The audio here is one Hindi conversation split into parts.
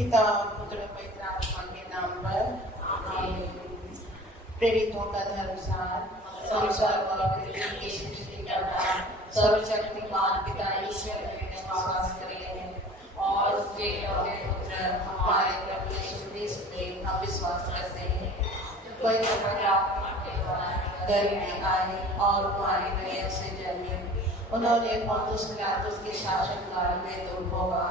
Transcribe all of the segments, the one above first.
पिता पुत्र पवित्र आत्मा के नाम पर आमीन। प्रेरितों का धर्मसार संसार और पृथ्वी की सृष्टि करता सर्वशक्तिमान पिता ईश्वर में विश्वास करेंगे और उसके पुत्र हमारे प्रभु यीशु मसीह में हम विश्वास करते हैं। पवित्र आत्मा के द्वारा गर्भ में आए और हमारी मैया से जन्मे। उन्होंने पोंतुस पिलातुस के शासनकाल में दुख भोगा।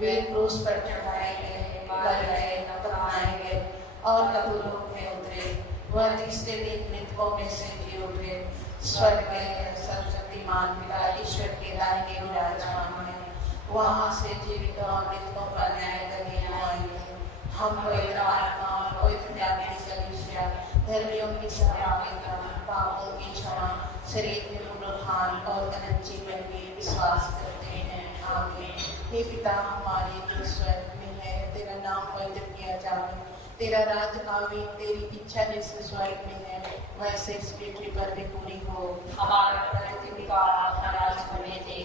वे क्रूस पर चढ़ाए गए, मर गए, दफनाए गए और कब्रों में उतरे। वह तीसरे दिन मृतकों में से जी उठे। स्वर्ग में सर्वशक्तिमान पिता ईश्वर के दाहिने विराजमान है। वहाँ से जीवित और मृतकों का न्याय करने आएंगे। हम पवित्र आत्मा और पवित्र जागृत कलीसिया, धर्मियों की सभा, पापों की क्षमा, शरीर के पुनरुत्थान और अनंत जीवन में विश्वास करते हैं। आमीन। हे पिता हमारे जो स्वर्ग में है, तेरा नाम पवित्र किया जाए, तेरा राज आवे, तेरी इच्छा जैसे स्वर्ग में है वैसे इस पृथ्वी पर भी पूरी हो। हमारा प्रतिदिन आहार हमें दे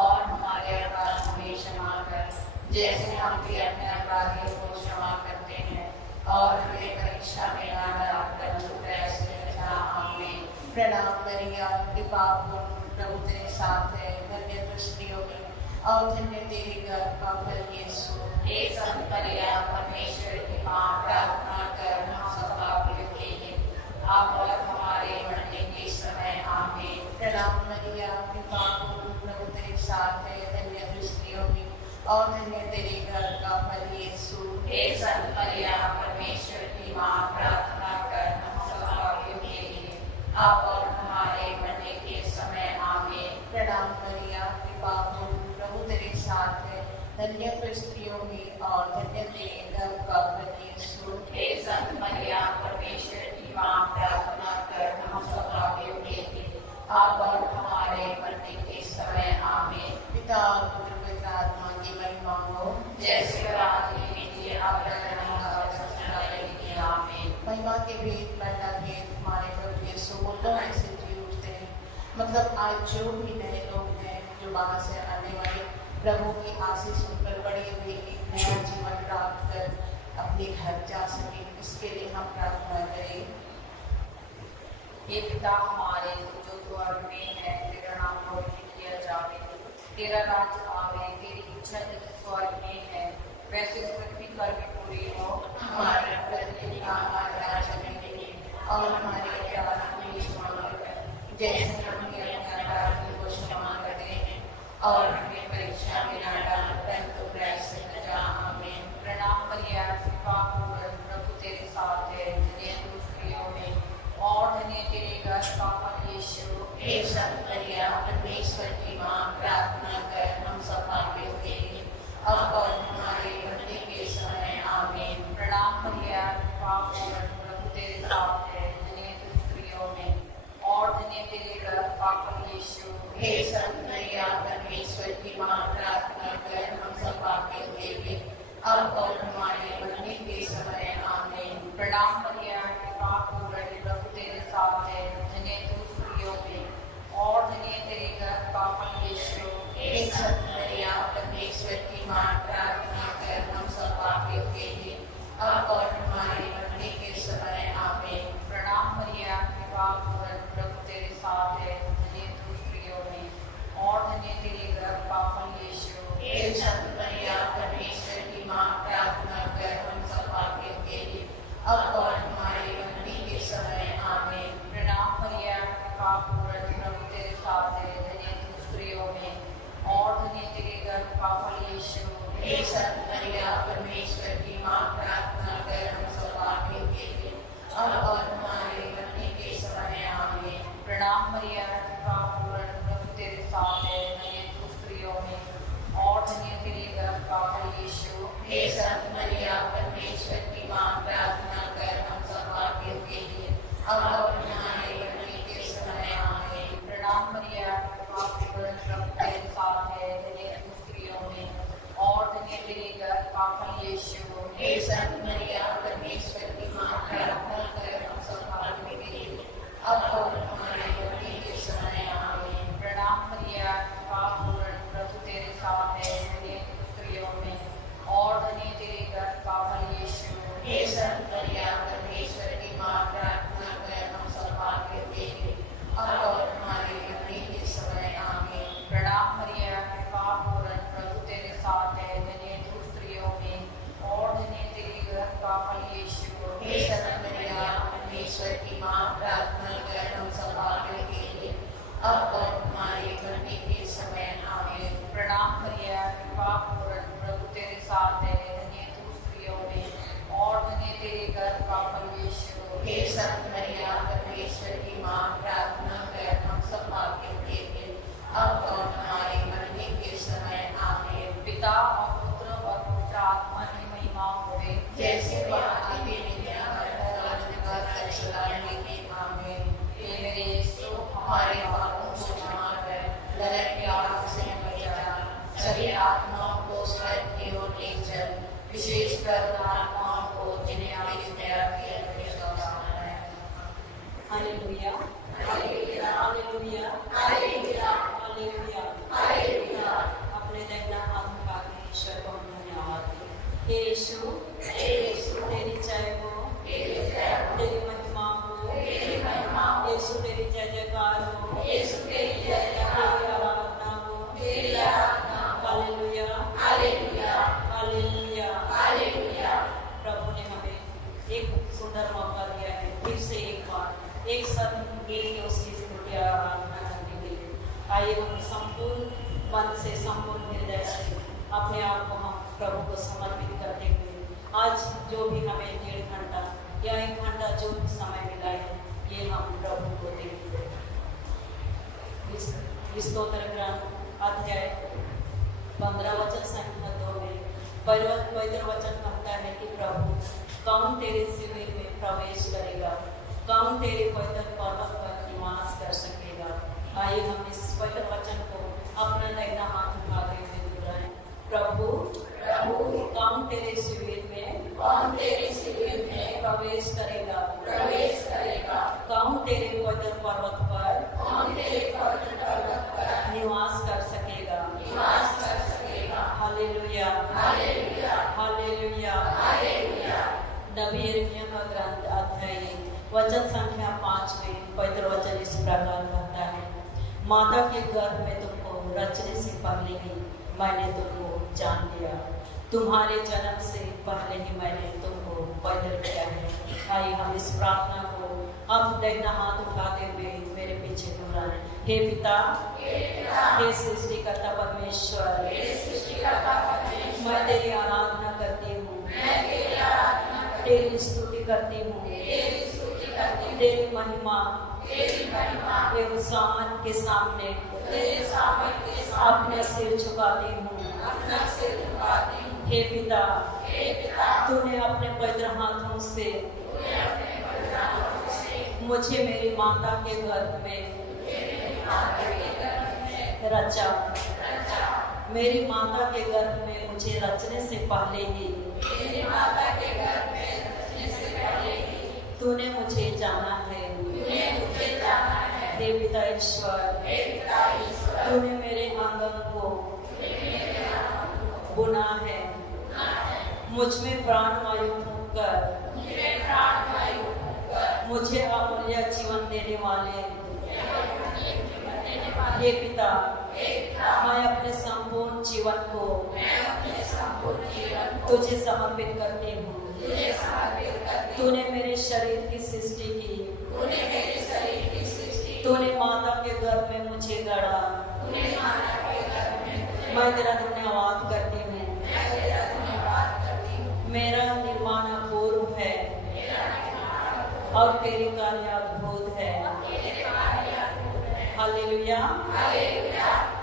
और हमारे अपराध हमें क्षमा कर, जैसे हम भी अपने अपराधियों को क्षमा करते हैं, और हमें परीक्षा में न डालकर दुष्ट से बचा। आमीन। प्रणाम मरिया, कृपा पूर्ण, प्रभु तेरे साथ है, धन्य तू स्त्रियों में और धन्य तेरे गर्भ का फल यीशु। हे संत मरिया, परमेश्वर की मां, प्रार्थना कर हम सब पापियों के लिए अब और हमारे मरने के समय। आमीन। प्रणाम मरिया, कृपा पूर्ण, प्रभु तेरे साथ है, धन्य तू स्त्रियों में और धन्य तेरे गर्भ का फल यीशु। हे संत मरिया, परमेश्वर की मां, प्रार्थना कर हम सब पापियों के लिए अब और हमारे मरने के समय। आमीन। प्रणाम मरिया, कृपा पूर्ण, प्रभु तेरे साथ है, धन्य तू स्त्रियों में और धन्य तेरे गर्भ का फल यीशु। हे संत मरिया, परमेश्वर की मां, प्रार्थना कर हम सब पापियों के लिए अब और हमारे मरने के समय। आमीन। पिता और पुत्र पवित्र आत्मा की महिमा हो, जैसे आदि में थी, अब रहना और सदा रहेगी। आमीन। महिमा के भेद पहला भेद हमारे प्रभु यीशु मुर्दों में से जी उठते हैं। मतलब आज जो भी नए लोग हैं जो बाहर से आने वाले प्रभु की आशीष सुनकर बड़े हुए एक नया जीवन प्राप्त कर अपने घर जा सके, इसके लिए हम प्रार्थना करें। हे पिता हमारे जो स्वर्ग में है, तेरा नाम पवित्र किया जाए, तेरा राज आवे, तेरी इच्छा जैसे स्वर्ग में है वैसे पृथ्वी पर भी पूरी हो। हमारे प्रतिदिन आहार आज हमें दे और हमारे अपराध हमें क्षमा कर, जैसे हम भी अपने अपराधियों को क्षमा करते हैं और हमें परीक्षा में न डाल परंतु बुराई से बचा। आमीन। प्रणाम मरिया, कृपा पूर्ण, प्रभु तेरे साथ है, धन्य तू स्त्रियों में और धन्य तेरे गर्भ का फल यीशु। हे संत मरिया, परमेश्वर की मां, प्रार्थना कर हम सब पापियों के लिए अब और हमारे मरने के समय। आमीन। प्रणाम मरिया, कृपा पूर्ण, प्रभु तेरे साथ है, धन्य तू स्त्रियों में और धन्य तेरे गर्भ का फल यीशु। हे संत मरिया, परमेश्वर की मां, प्रार्थना कर हम सब पापियों के लिए अब और हमारे मरने के समय। आमीन। प्रणाम मरिया, कृपा पूर्ण, प्रभु तेरे साथ है, धन्य तू स्त्रियों में और धन्य तेरे गर्भ का फल यीशु। हे संत मरिया, परमेश्वर की मां, प्रार्थना कर हम सब पापियों के लिए अब और हमारे मरने के समय। आमीन। प्रणाम मरिया, कृपा पूर्ण, प्रभु तेरे साथ है, धन्य तू स्त्रियों में और धन्य तेरे गर्भ का फल यीशु। हे संत मरिया, परमेश्वर की मां, प्रार्थना कर हम सब पापियों के लिए अब और हमारे मरने के समय। आमीन। प्रणाम मरिया, कृपा पूर्ण, प्रभु तेरे साथ है, धन्य तू स्त्रियों में और धन्य तेरे गर्भ का फल यीशु। हे संत मरिया, परमेश्वर की मां, प्रार्थना कर हम सब पापियों के लिए अब और हमारे मरने के समय। आमीन। प्रणाम मरिया, कृपा पूर्ण, प्रभु तेरे साथ है, धन्य तू स्त्रियों में और धन्य तेरे गर्भ का फल यीशु। हे संत मरिया, परमेश्वर की मां, प्रार्थना कर हम सब पापियों के लिए अब और हमारे मरने के समय। आमीन। प्रणाम मरिया, कृपा पूर्ण, प्रभु तेरे साथ है, धन्य तू स्त्रियों में और धन्य तेरे गर्भ का फल यीशु। हे संत मरिया, परमेश्वर की मां, प्रार्थना कर हम सब पापियों के लिए अब और हमारे मरने के समय। आमीन। प्रणाम मरिया, कृपा पूर्ण, प्रभु तेरे साथ है, धन्य तू स्त्रियों में और धन्य तेरे गर्भ आइए हम संपूर्ण मन से, संपूर्ण हृदय से अपने आप को हम प्रभु को समर्पित करते हुए आज जो भी हमें 1.5 घंटा या 1 घंटा जो भी समय मिला है, ये हम प्रभु को देंगे। इस स्तोत्र ग्रंथ अध्याय 15 वचन संख्या 2 में पवित्र वचन कहता है कि प्रभु कौन तेरे शिविर में प्रवेश करेगा, कौन तेरे पवित्र पर्वत पर निवास कर सकेगा। आइए हम इस पवित्र वचन को अपना दाहिना हाथ उठाते हुए दोहराएं। प्रभु कौन तेरे शिविर में प्रवेश करेगा, कौन तेरे पवित्र पर्वत पर निवास कर सकेगा। Hallelujah, hallelujah. नबी यिर्मयाह का ग्रंथ अध्याय वचन संख्या 5 में पवित्र वचन इस प्रकार कहता है, माता के गर्भ में तुमको रचने से पहले ही मैंने तुमको जान लिया, तुम्हारे जन्म से पहले ही मैंने तुमको पैदा किया है। आइए हम इस प्रार्थना को अब दाहिना हाथ उठाते हुए मेरे पीछे दोहराएं। हे पिता, हे सृष्टिकर्ता परमेश्वर, मैं तेरी आराधना करती हूँ, तेरी स्तुति करती हूँ, तेरी महिमा एवं शान के सामने अपना सिर झुकाती हूँ। हे पिता, तूने अपने पवित्र हाथों से मुझे मेरी माता के गर्भ में रचा। मेरी माता के गर्भ में मुझे रचने से पहले ही तूने मुझे जाना है। हे पिता ईश्वर, तूने मेरे आंगन को बुना है, मुझ में प्राणवायु फूंककर मुझे अमूल्य जीवन देने वाले हे पिता, मैं अपने संपूर्ण जीवन को तुझे समर्पित करती हूँ। तूने मेरे शरीर की सृष्टि की, तूने माता के गर्भ में मुझे गढ़ा। मैं तेरा धन्यवाद करती हूँ। मेरा निर्माण अपूर्व है और तेरे कार्य अद्भुत है। Hallelujah,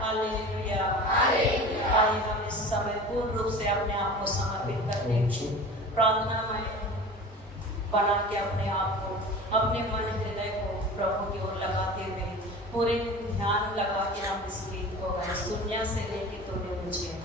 hallelujah. आइए हम इस समय पूर्ण रूप से अपने आप को समर्पित करते हैं। प्रार्थना में बना के अपने आप को, अपने मन हृदय को प्रभु की ओर लगाते हुए पूरे ध्यान लगा के हम इस गीत को गाएं। दुनिया से लेके तूने मुझे।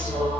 Show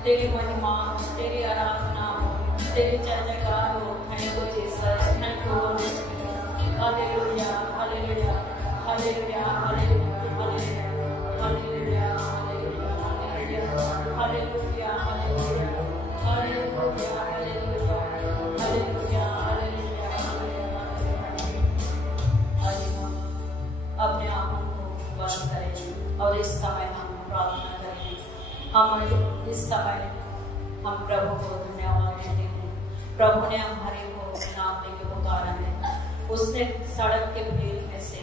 तेरी महिमा, तेरी आराधना हो, तेरी जय जयकार हो। Thank you Jesus, thank you Holi spirit. Hallelujah, hallelujah, hallelujah, hallelujah, hallelujah, hallelujah, hallelujah, hallelujah, hallelujah, hallelujah, hallelujah, hallelujah, hallelujah. अपने आप को बंद करें और इस समय हम प्रार्थना करें। हम इस समय हम प्रभु को धन्यवाद देते हैं। प्रभु ने हमारे को नाम लेके पुकारा है। उसने सड़क के भीड़ में से,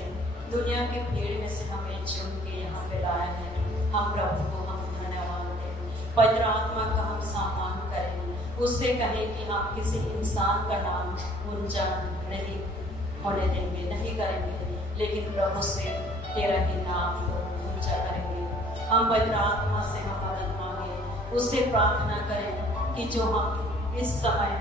दुनिया के भीड़ में से हमें चुन के यहाँ पे लाया है। हम प्रभु को हम धन्यवाद दें। पवित्र आत्मा का हम सम्मान करें। उससे कहें कि हम किसी इंसान का नाम ऊंचा नहीं होने देंगे, नहीं करेंगे, लेकिन प्रभु से तेरा ही नाम को ऊंचा करेंगे। हम पवित्र आत्मा से हम मदद मांगे, उससे प्रार्थना करें कि जो हम इस समय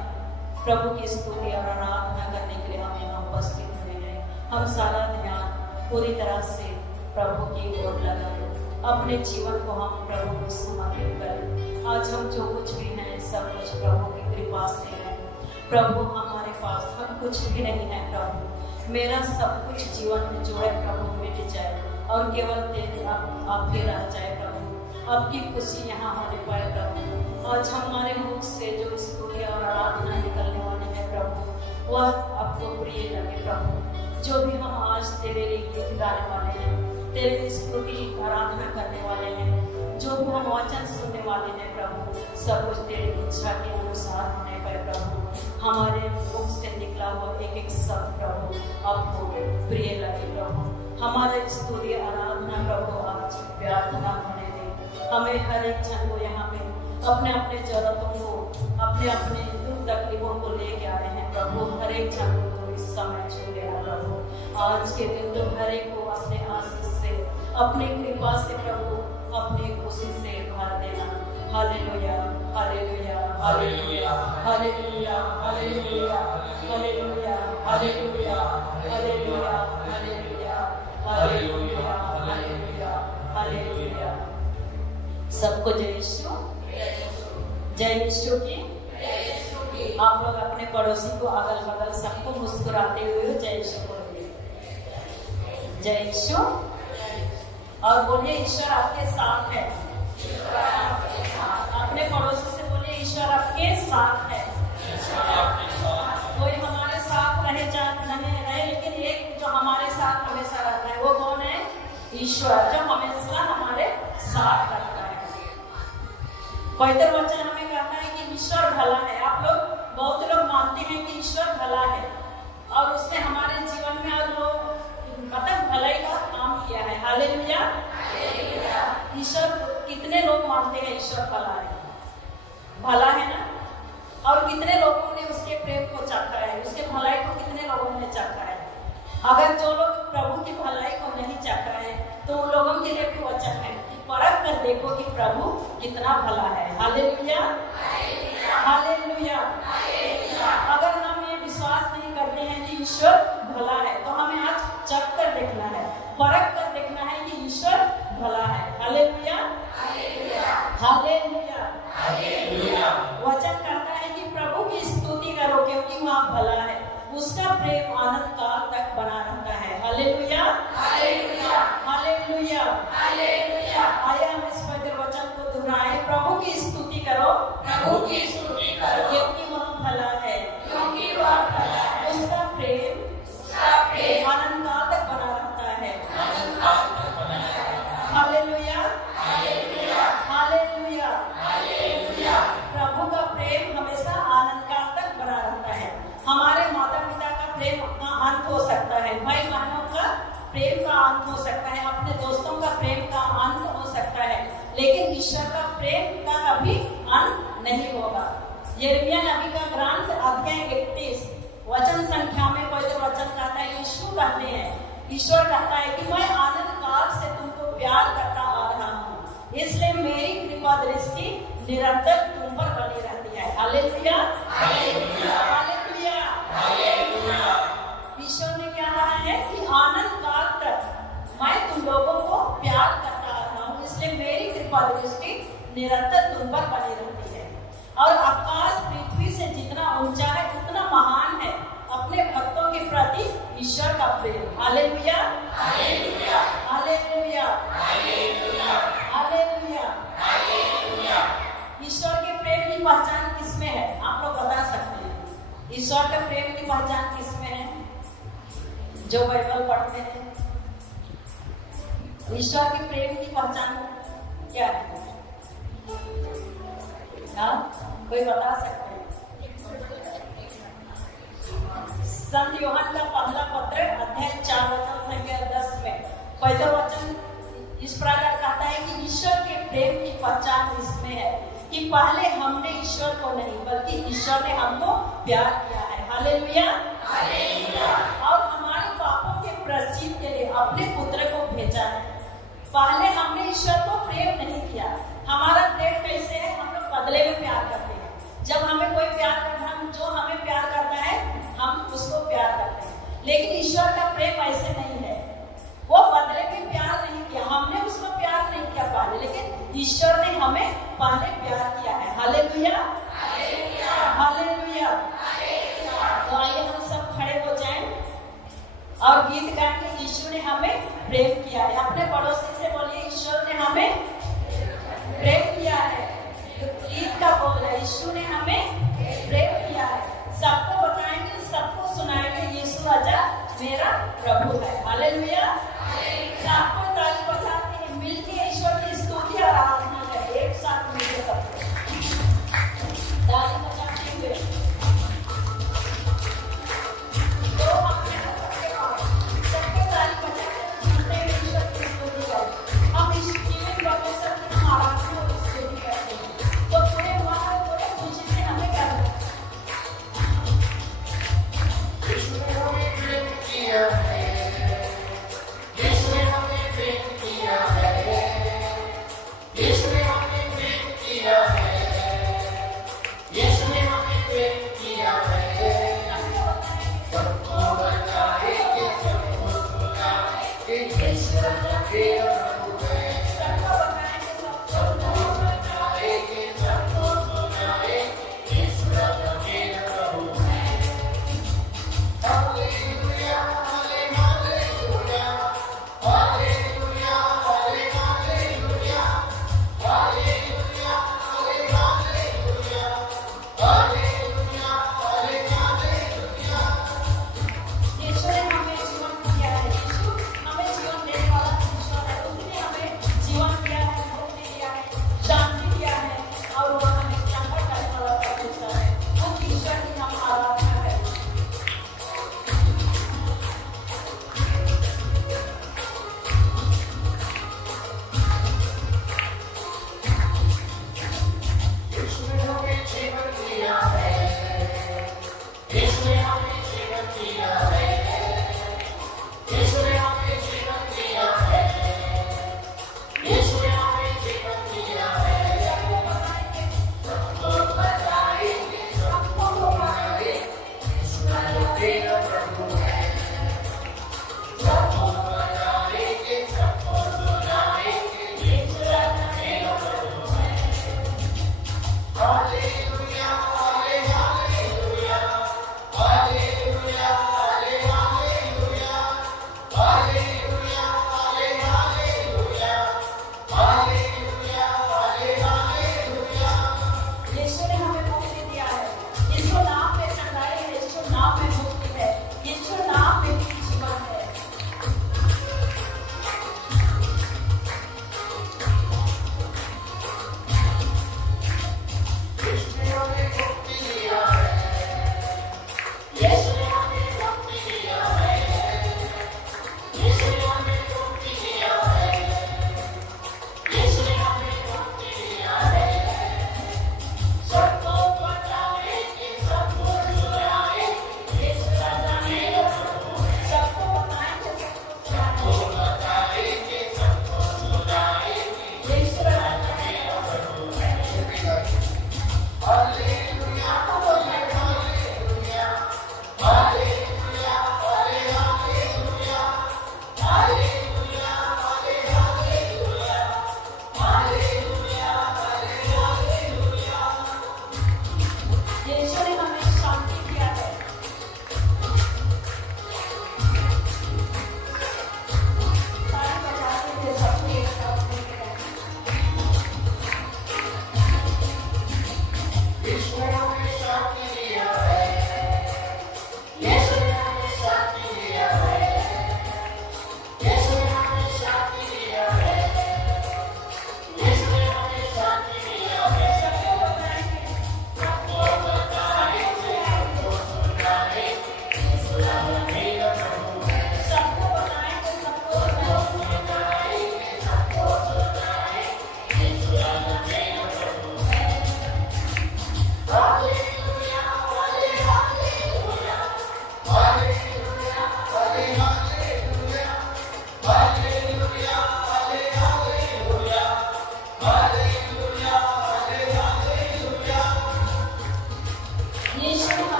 प्रभु की स्तुति और आराधना करने के लिए हम यहाँ उपस्थित हुए हैं, हम सारा ध्यान पूरी तरह से प्रभु की ओर लगाएं। अपने जीवन को हम प्रभु को समर्पित करें। आज हम जो कुछ भी हैं सब कुछ प्रभु की कृपा से है। प्रभु हमारे पास हम कुछ भी नहीं है। प्रभु मेरा सब कुछ जीवन में जो है प्रभु मिट जाए और केवल तेरे आप ही रह जाए। प्रभु आपकी खुशी यहाँ होने पाए। प्रभु आज हमारे मुख से जो स्तुति और आराधना निकलने वाली है प्रभु, वह आपको प्रिय लगे। प्रभु जो भी हम आज तेरे लिए गीत गाने वाले हैं, तेरे स्तुति आराधना करने वाले हैं, जो भी हम वचन सुनने वाले हैं प्रभु, सब कुछ तेरी इच्छा के अनुसार होने पाए। प्रभु हमारे मुख से निकला हुआ एक एक शब्द प्रभु आपको प्रिय लगे। प्रभु हमारे स्तुति आराधना प्रभु आज व्यर्थ न होने दे। हमें हर एक जन को यहाँ पे अपने अपने जरूरतों को, अपने अपने दुख तकलीफों को लेके आए हैं प्रभु। हर एक जन को इस समय छू लेना प्रभु। आज के दिन तो हर एक को अपने आशीष से, अपनी कृपा से प्रभु, अपनी खुशी से भर देना। Hallelujah, hallelujah, hallelujah, hallelujah, hallelujah, hallelujah, hallelujah, hallelujah, hallelujah, hallelujah, hallelujah, hallelujah. सबको जय यीशु, जय यीशु की। आप लोग अपने पड़ोसी को अगल बगल सबको मुस्कुराते हुए जय यीशु बोलिए। जय यीशु और बोलिए ईश्वर आपके साथ है। अपने पड़ोसी से बोलिए ईश्वर आपके साथ है। कोई हमारे साथ रहे रहे, लेकिन एक जो हमारे साथ हमेशा रहता है वो कौन है? ईश्वर, जो हमेशा हमारे साथ रहता है। पवित्र वचन हमें कहता है कि ईश्वर भला है। आप लोग, बहुत लोग मानते हैं कि ईश्वर भला है और उसने हमारे जीवन में और लोग मतलब भलाई का काम किया है। हालेलुया। ईश्वर, कितने लोग मानते हैं ईश्वर भला है? भला है ना? और कितने लोगों ने उसके प्रेम को चाखा है, उसके भलाई को कितने लोगों ने चाखा है? अगर जो लोग प्रभु की भलाई को नहीं चाखा है तो उन लोगों के लिए भी वचन है कि परख कर देखो कि प्रभु कितना भला है। Hallelujah, hallelujah. अगर हम ये विश्वास नहीं करते हैं कि ईश्वर भला है भला है, उसका प्रेम आनंद काल तक बना रहता है। Hallelujah, hallelujah, hallelujah, hallelujah. आइए हम इस पवित्र वचन को दोहराएं। प्रभु की स्तुति करो, प्रभु की स्तुति करो, क्योंकि वह भला है, क्योंकि वह भला है। उसका प्रेम आनंद काल तक बना रहता है, आनंद काल तक बना रहता है। Hallelujah, hallelujah, hallelujah, hallelujah. प्रभु का प्रेम हमेशा आनंद काल तक बना रहता है। हमारे माता पिता का प्रेम का अंत हो सकता है, भाई बहनों का प्रेम का अंत हो सकता है, अपने दोस्तों का प्रेम का अंत हो सकता है, लेकिन ईश्वर का प्रेम का कभी अंत नहीं होगा। यिर्मयाह नबी का ग्रंथ अध्याय 31 वचन संख्या में पवित्र वचन कहता है, यीशु कहते हैं, ईश्वर कहता है कि मैं आनंद काल से तुमको प्यार करता आ रहा हूँ, इसलिए मेरी कृपा दृष्टि निरंतर तुम पर बनी रहती है। Hallelujah, hallelujah, hallelujah, hallelujah. ईश्वर ने क्या कहा है कि आनंद काल तक मैं तुम लोगों को प्यार करता आ रहा हूँ, इसलिए मेरी कृपा दृष्टि निरंतर तुम पर बनी रहती है। और आकाश पृथ्वी से जितना ऊंचा है उतना महान है अपने भक्तों के प्रति ईश्वर का प्रेम। Hallelujah, hallelujah, hallelujah, hallelujah, hallelujah, hallelujah. ईश्वर के प्रेम की पहचान किसमें है? आप लोग बता सकते हैं ईश्वर के प्रेम की पहचान किसमें है? जो बाइबल पढ़ते हैं, ईश्वर के प्रेम की पहचान क्या है? हाँ, कोई बता सकते हैं? संत यूहन्ना का पहला पत्र अध्याय 4 वचन संख्या 10 में पहला वचन इस प्रकार कहता है कि ईश्वर के प्रेम की पहचान इसमें है कि पहले हमने ईश्वर को नहीं बल्कि ईश्वर ने हमको प्यार किया है। Hallelujah, hallelujah. और हमारे पापों के प्रायश्चित के लिए अपने पुत्र को भेजा है। पहले हमने ईश्वर को प्रेम नहीं किया। हमारा प्रेम कैसे है? हम लोग बदले में प्यार करते हैं। जब हमें कोई प्यार करता है, जो हमें प्यार करता है हम उसको प्यार करते हैं, लेकिन ईश्वर का प्रेम ऐसे नहीं है। वो बदले में प्यार नहीं किया, हमने उसको प्यार नहीं किया पहले, लेकिन ईश्वर ने हमें पहले प्यार किया है। Hallelujah, hallelujah, hallelujah. तो आइए हम सब खड़े हो जाएं और गीत गाएंगे, यीशु ने हमें प्रेम किया है। अपने पड़ोसी से बोलिए, ईश्वर ने हमें प्रेम किया है। गीत का बोल है,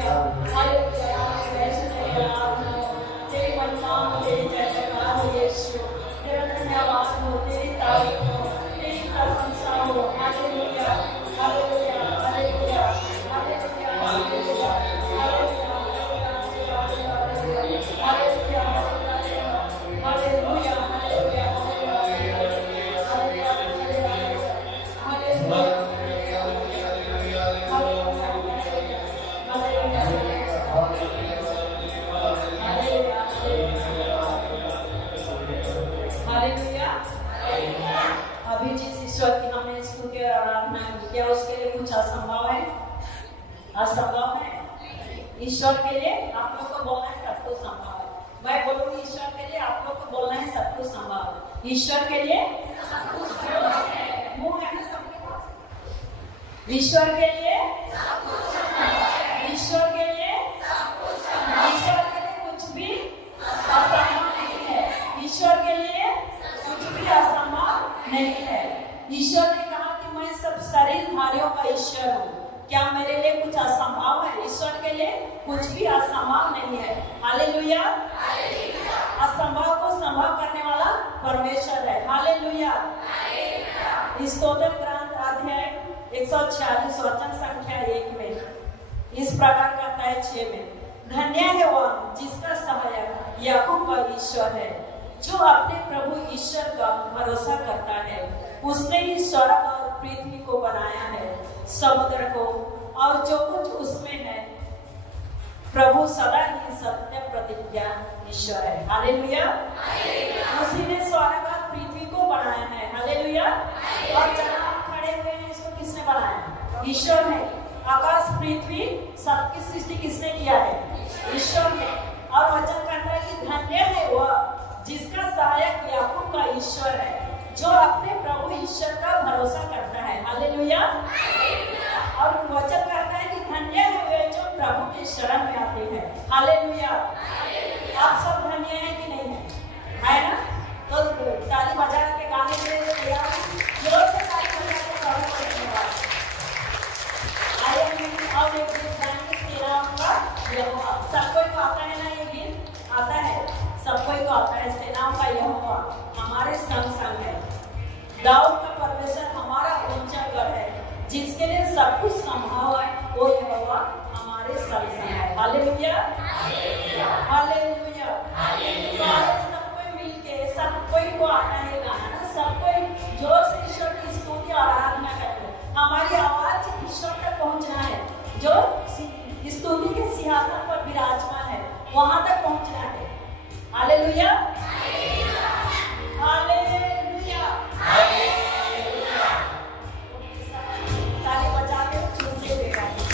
हालेलुया हालेलुया वैसे तेरी आराधना हो, तेरी महिमा हो, तेरी जय जयकार हो यीशु, तेरा धन्यवाद हो, तेरी तारीफ हो, तेरी प्रशंसा हो। Hallelujah hallelujah hallelujah hallelujah hallelujah hallelujah hallelujah अभी जिस ईश्वर की हमने स्तुति और आराधना की, क्या उसके लिए कुछ असंभव है? असंभव है? ईश्वर के लिए आप लोग को बोलना है सब कुछ संभव है। मैं बोलूंगी ईश्वर के लिए, आप लोग को बोलना है सब कुछ संभव है। ईश्वर के लिए मुंह है ना सबके पास। ईश्वर के लिए ईश्वर के लिए ईश्वर के लिए कुछ भी असंभव नहीं है। ईश्वर के लिए कुछ भी असंभव नहीं है। ईश्वर ने कहा कि मैं सब शरीरधारियों का ईश्वर हूँ। क्या मेरे लिए कुछ असंभव है? ईश्वर के लिए कुछ भी असंभव नहीं है। हालेलुया असंभव को संभव करने वाला परमेश्वर है। हालेलुया स्तोत्र ग्रंथ अध्याय 146 वचन संख्या 1 में इस प्रकार कहता है 6 में, धन्य है वह जिसका सहायक याकूब का ईश्वर है, जो अपने प्रभु ईश्वर का भरोसा करता है। उसने ही स्वर्ग और पृथ्वी को बनाया है, समुद्र को और जो कुछ उसमें है। प्रभु सदा ही सत्य प्रतिज्ञा ईश्वर है। हालेलुया उसी ने स्वर्ग और पृथ्वी को बनाया है। हालेलुया और जहाँ हम खड़े हुए हैं इसको किसने बनाया? ईश्वर ने। आकाश पृथ्वी सबकी सृष्टि किसने किया है? ईश्वर ने। और वचन कहता है कि धन्य है वह जिसका सहायक याकूब का ईश्वर है, जो अपने प्रभु ईश्वर का भरोसा करता है। हालेलुया और वचन कहता है कि धन्य है वे जो प्रभु के शरण में आते हैं। हालेलुया आप सब धन्य हैं कि नहीं है ना? तो ताली बजा के गाने के तैयार जोर से ताली बजा के प्रभु को धन्यवाद। आइए और एक गीत गाएंगे सेनाओं का यहोवा। सबको को आता है ना ये गीत? आता है सबको को आता है। सेनाओं का यहोवा हमारे संग संग है। दाऊद का परमेश्वर हमारा ऊंचा गढ़ है, जिसके लिए सब कुछ संभव है। वो यहोवा हमारे संग संग है। हालेलुया हालेलुया सब कोई मिलके सब कोई को आता है गाना ना, सब कोई जोर से ईश्वर की स्तुति और आराधना करते हैं। हमारी आवाज ईश्वर तक पहुंचना है, जो स्तुति के सिंहासन पर विराजमान है वहां तक पहुंचना है। हालेलुया हालेलुया हालेलुया ताली बजा के झूमते हुए गाएंगे।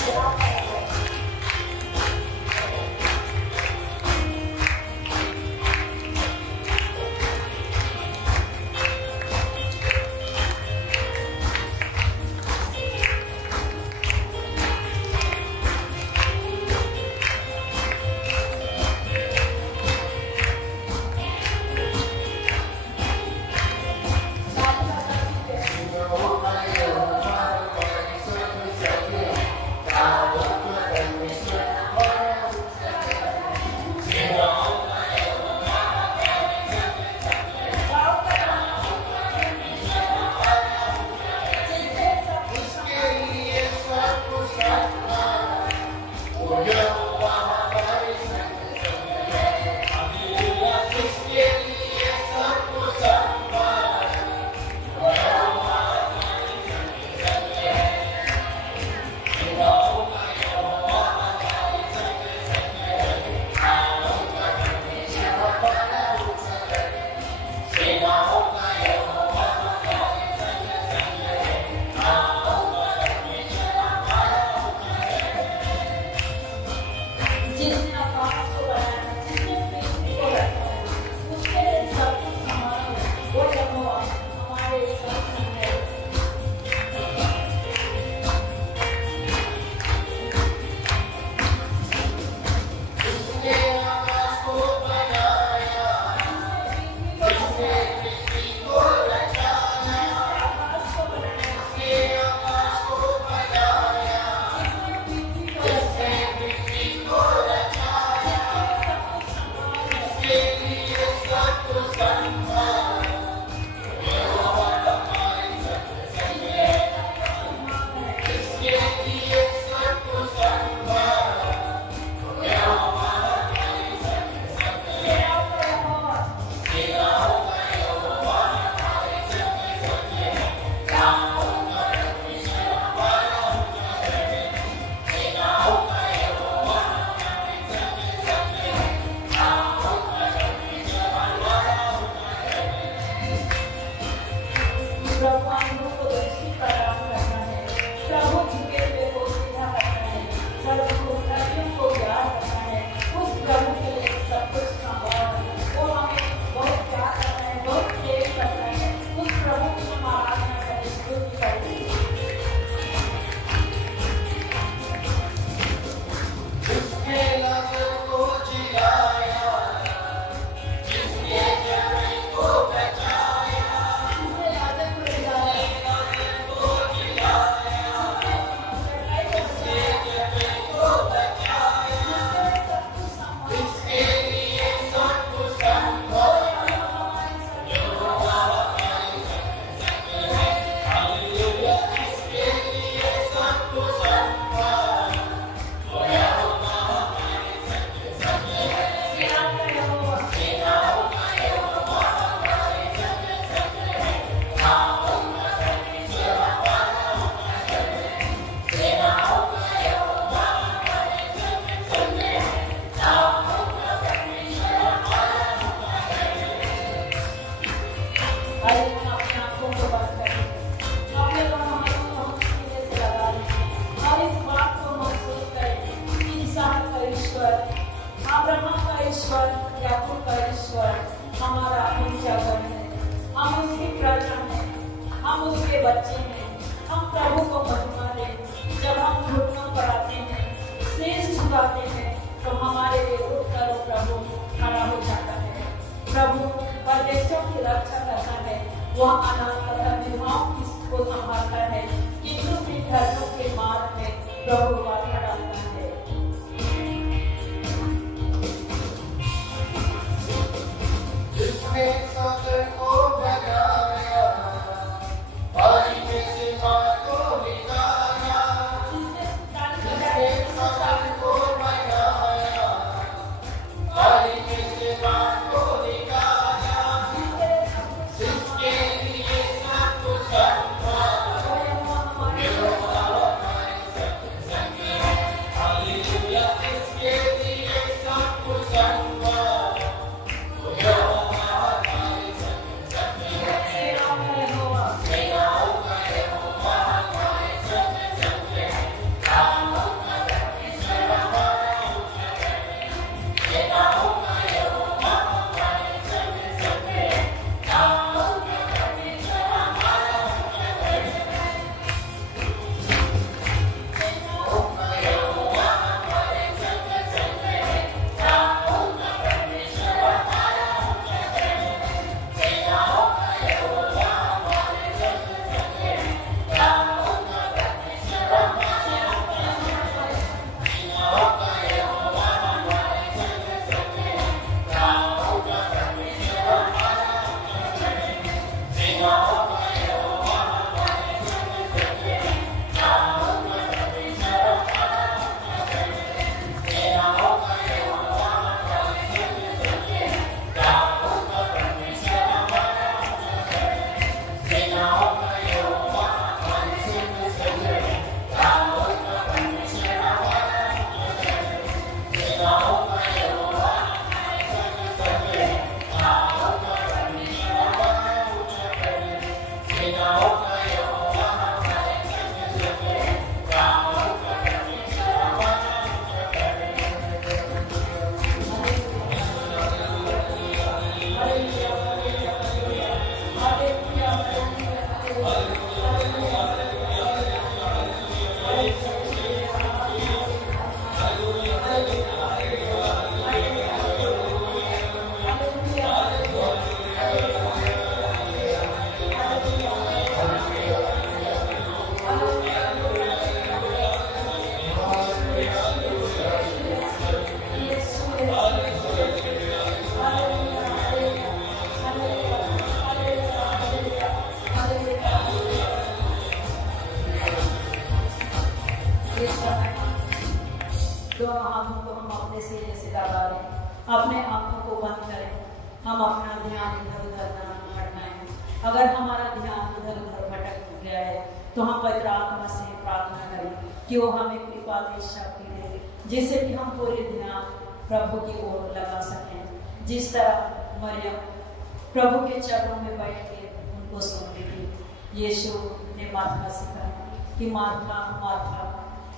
कि मार्था मार्था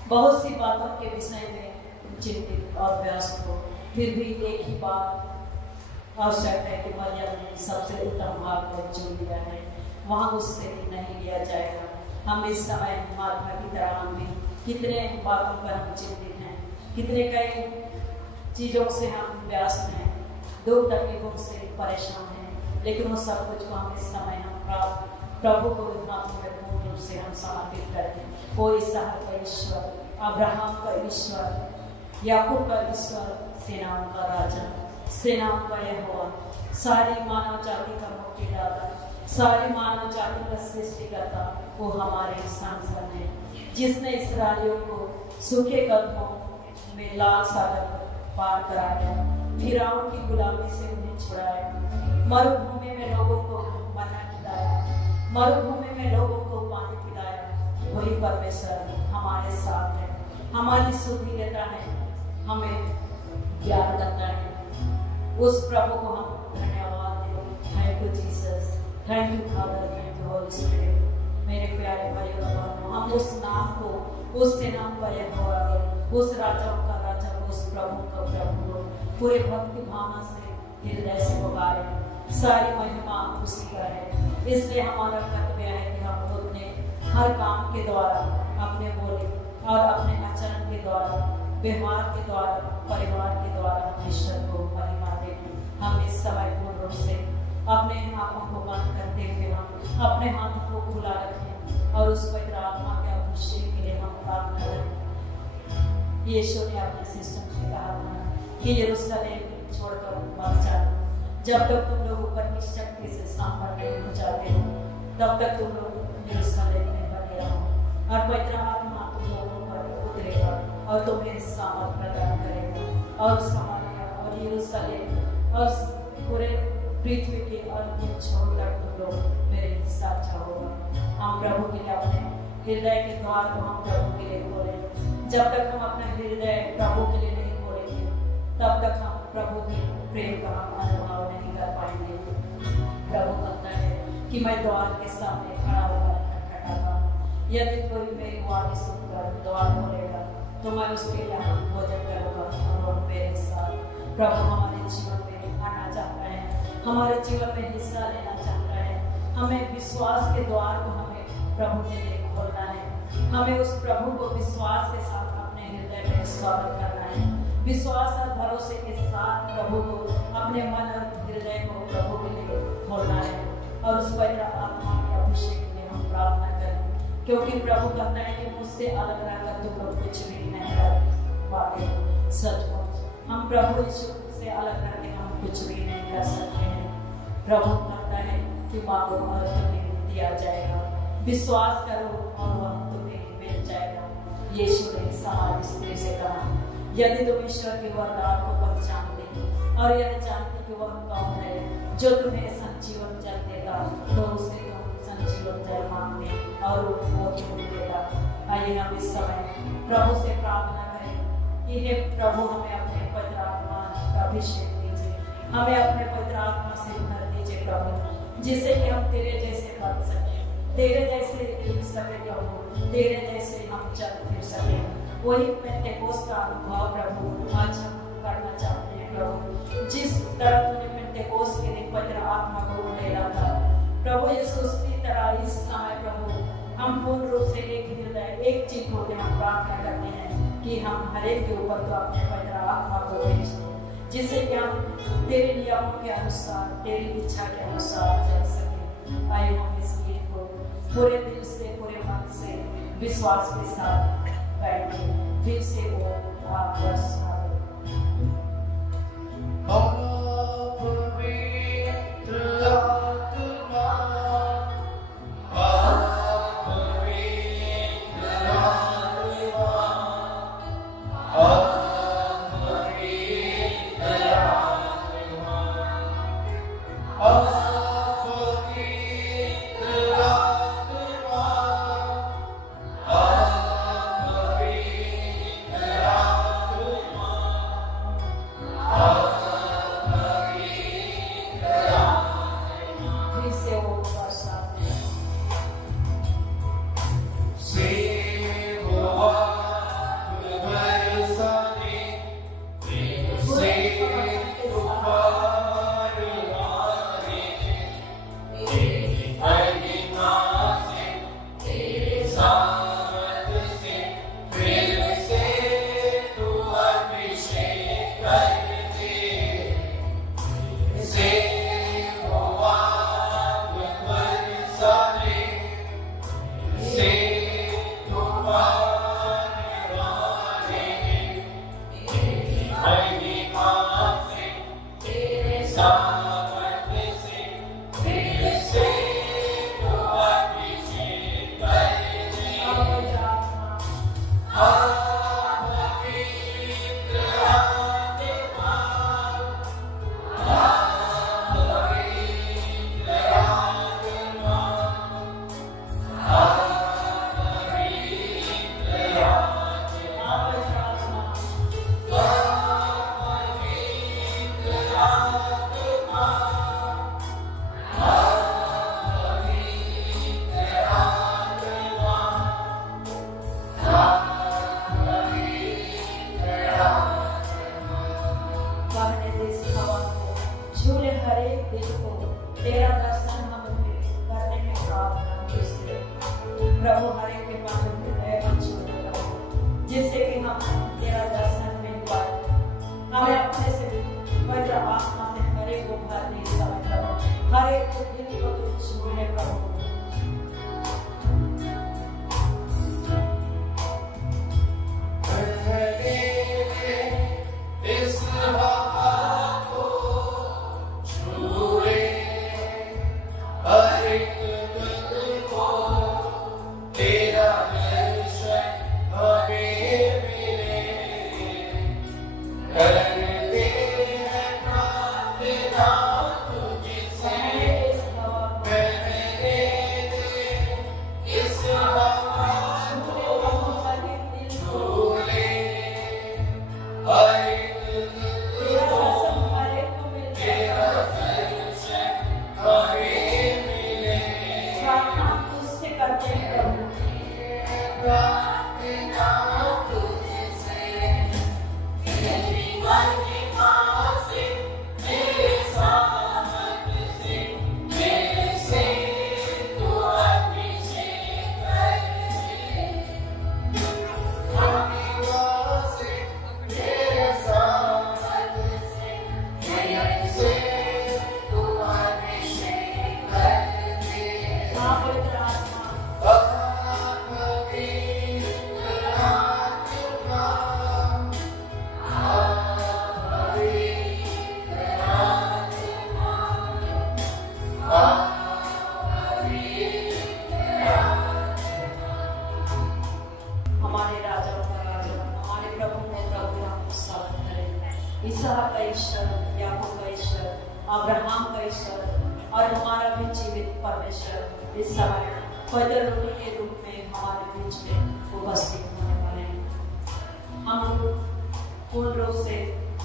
बहुत सी बातों के विषय में चिंतित और व्यस्त हो, फिर भी एक ही बात आवश्यक है कि मरियम ने सबसे उत्तम भाग को चुन लिया है, वहाँ उससे नहीं लिया जाएगा। हम इस समय महात्मा की तरह हम भी कितने बातों पर हम चिंतित हैं, कितने कई चीज़ों से हम व्यस्त हैं, दुख तकलीफों से परेशान हैं, लेकिन वो सब कुछ को हम इस समय हम प्रभु को हाथों में पूर्ण रूप से हम समर्पित करते हैं। वो इसहाक का ईश्वर, अब्राहम का ईश्वर, याकूब का ईश्वर, सेनाओं का राजा, सेनाओं का यहोवा, सारी मानव जाति का मुक्तिदाता, सारी मानव जाति का सृष्टिकर्ता, वो हमारे सांसद है, जिसने इस्राएलियों को सूखे कदमों में लाल सागर पार कराया, फिरौन की गुलामी से उन्हें छुड़ाया, मरुभूमि में लोगों को मन्ना खिलाया, मरुभूमि में लोगों को पानी पिलाया। वही परमेश्वर हमारे साथ है, हमारी सुधि लेता है, हमें ज्ञान करता है। उस प्रभु को हम धन्यवाद दें। Thank you Jesus, thank you father, thank you Holi spirit. मेरे प्यारे भाई और बहनों, हम उस नाम को, उस नाम का यहोवा को, उस राजाओं का राजा, उस प्रभु का प्रभु को पूरे भक्ति भावना से हृदय से पुकारें। सारी महिमा उसी का है, इसलिए हमारा कर्तव्य है कि हम अपने हर काम के द्वारा, अपने बोले और अपने आचरण के द्वारा, व्यवहार के द्वारा, परिवार के द्वारा हम ईश्वर को महिमा दें। हम इस समय पूर्ण रूप से अपने आंखों को बंद करते हुए हम अपने हाथों को खुला रखें और उस पवित्र आत्मा के अभिषेक के लिए हम प्रार्थना करें। यीशु ने अपने सिस्टम से कहा कि यरूशलेम छोड़कर मत जाओ, जब तक तुम लोग ऊपर की शक्ति से संपन्न नहीं हो जाते हो, तब तक तुम लोग यरूशलेम में बने रहो और पवित्र आत्मा तुम लोगों पर उतरेगा और तुम्हें सामर्थ प्रदान करेगा और समारिया और यरूशलेम और पूरे पृथ्वी के अंतिम छोर तक तुम लोग मेरे साथ होगा। हम प्रभु के लिए अपने हृदय के द्वार को हम प्रभु के लिए खोलें। जब तक हम अपना हृदय प्रभु के लिए नहीं खोलेंगे, तब तक हम प्रभु के प्रेम का हम अनुभव नहीं कर पाएंगे। प्रभु कहता है कि मैं द्वार के सामने खड़ा होकर खटखटाता हूं, यदि कोई मेरी वाणी सुनकर द्वार खोलेगा तो मैं उसके लिए भोजन करूंगा और वो मेरे साथ। प्रभु हमारे जीवन में आना चाहता है, हमारे जीवन में हिस्सा लेना चाहता है। हमें विश्वास के द्वार को हमें प्रभु के लिए खोलना है, हमें उस प्रभु को विश्वास के साथ अपने हृदय में स्वागत करना है, विश्वास और भरोसे के साथ प्रभु को अपने मन और हृदय को प्रभु के लिए खोलना है और उस पवित्र आत्मा के अभिषेक के लिए हम प्रार्थना करें, क्योंकि प्रभु कहता है कि मुझसे अलग रहकर तुम लोग कुछ भी नहीं कर पाते। सचमुच हम प्रभु यीशु से अलग रहकर हम कुछ भी नहीं कर सकते हैं। प्रभु कहता है कि मांगो और तुम्हें दिया जाएगा, विश्वास करो और वह तुम्हें मिल जाएगा। यीशु ने समाज स्त्री से कहा, यदि तुम ईश्वर के वरदान को पहचानते और यदि जानते कि वह कौन है जो तुम्हें संजीवन जल देगा, तो उससे तुम संजीवन जल मांगते और वो तुम्हें देगा। आइए हम इस समय प्रभु से प्रार्थना करें कि हे प्रभु हमें अपने पवित्र आत्मा का अभिषेक दीजिए, हमें अपने पवित्र आत्मा से भर दीजिए प्रभु, जिससे कि हम तेरे जैसे बन सके, तेरे जैसे लिख सके प्रभु, तेरे जैसे हम चल फिर सके। वही पेंटेकोस्त का अनुभव प्रभु आज हम करना चाहते हैं प्रभु, जिस तरह तूने पेंटेकोस्त के दिन पवित्र आत्मा को उड़ेला था प्रभु यीशु, उसी तरह इस समय प्रभु हम पूर्ण रूप से एक हृदय एक चित्त होकर हम प्रार्थना करते हैं कि हम हर एक के ऊपर तो अपने पवित्र आत्मा को भेज दें, जिससे कि हम तेरे नियमों के अनुसार, तेरी इच्छा के अनुसार चल सके। आइए हम इस गीत को पूरे दिल से, पूरे मन से, विश्वास के साथ गाएंगे। फिर से वो आप बस Oh दिल को तेरा दर्शन हमें करने में प्रार्थना कीजिए प्रभु। हर एक के मन में जिससे कि हम तेरा दर्शन मिल पाए, हमें अपने से पवित्र आत्मा से हर एक को भरने समय प्रभु, हर एक को दिल को तुम छूने प्रभु। इस हवा को छूए, हर एक दिल को तेरा दर्शन हमें मिले, करते हैं प्रार्थना तुझसे, बहने दे इस हवा को छू ले, हर एक दिल को तेरा दर्शन हमें मिले, प्रार्थना तुझसे करते हैं प्रभु। प्रार्थना तुझसे, तेरी महिमा से, तेरे सामर्थ से, मेरे से तू अभिषेक कर, महिमा से, तेरे सामर्थ से, मेरे से तू अभिषेक कर। हाँ पवित्र आत्मा हमारे राजा का राजा, हमारे प्रभु को प्रभु हम स्वागत करें। इसहाक का ईश्वर, याकूब का ईश्वर, अब्राहम का ईश्वर और हमारा भी जीवित परमेश्वर इस समय पवित्र रोटी के रूप में हमारे बीच में उपस्थित होने वाले हैं। हम पूर्ण रूप से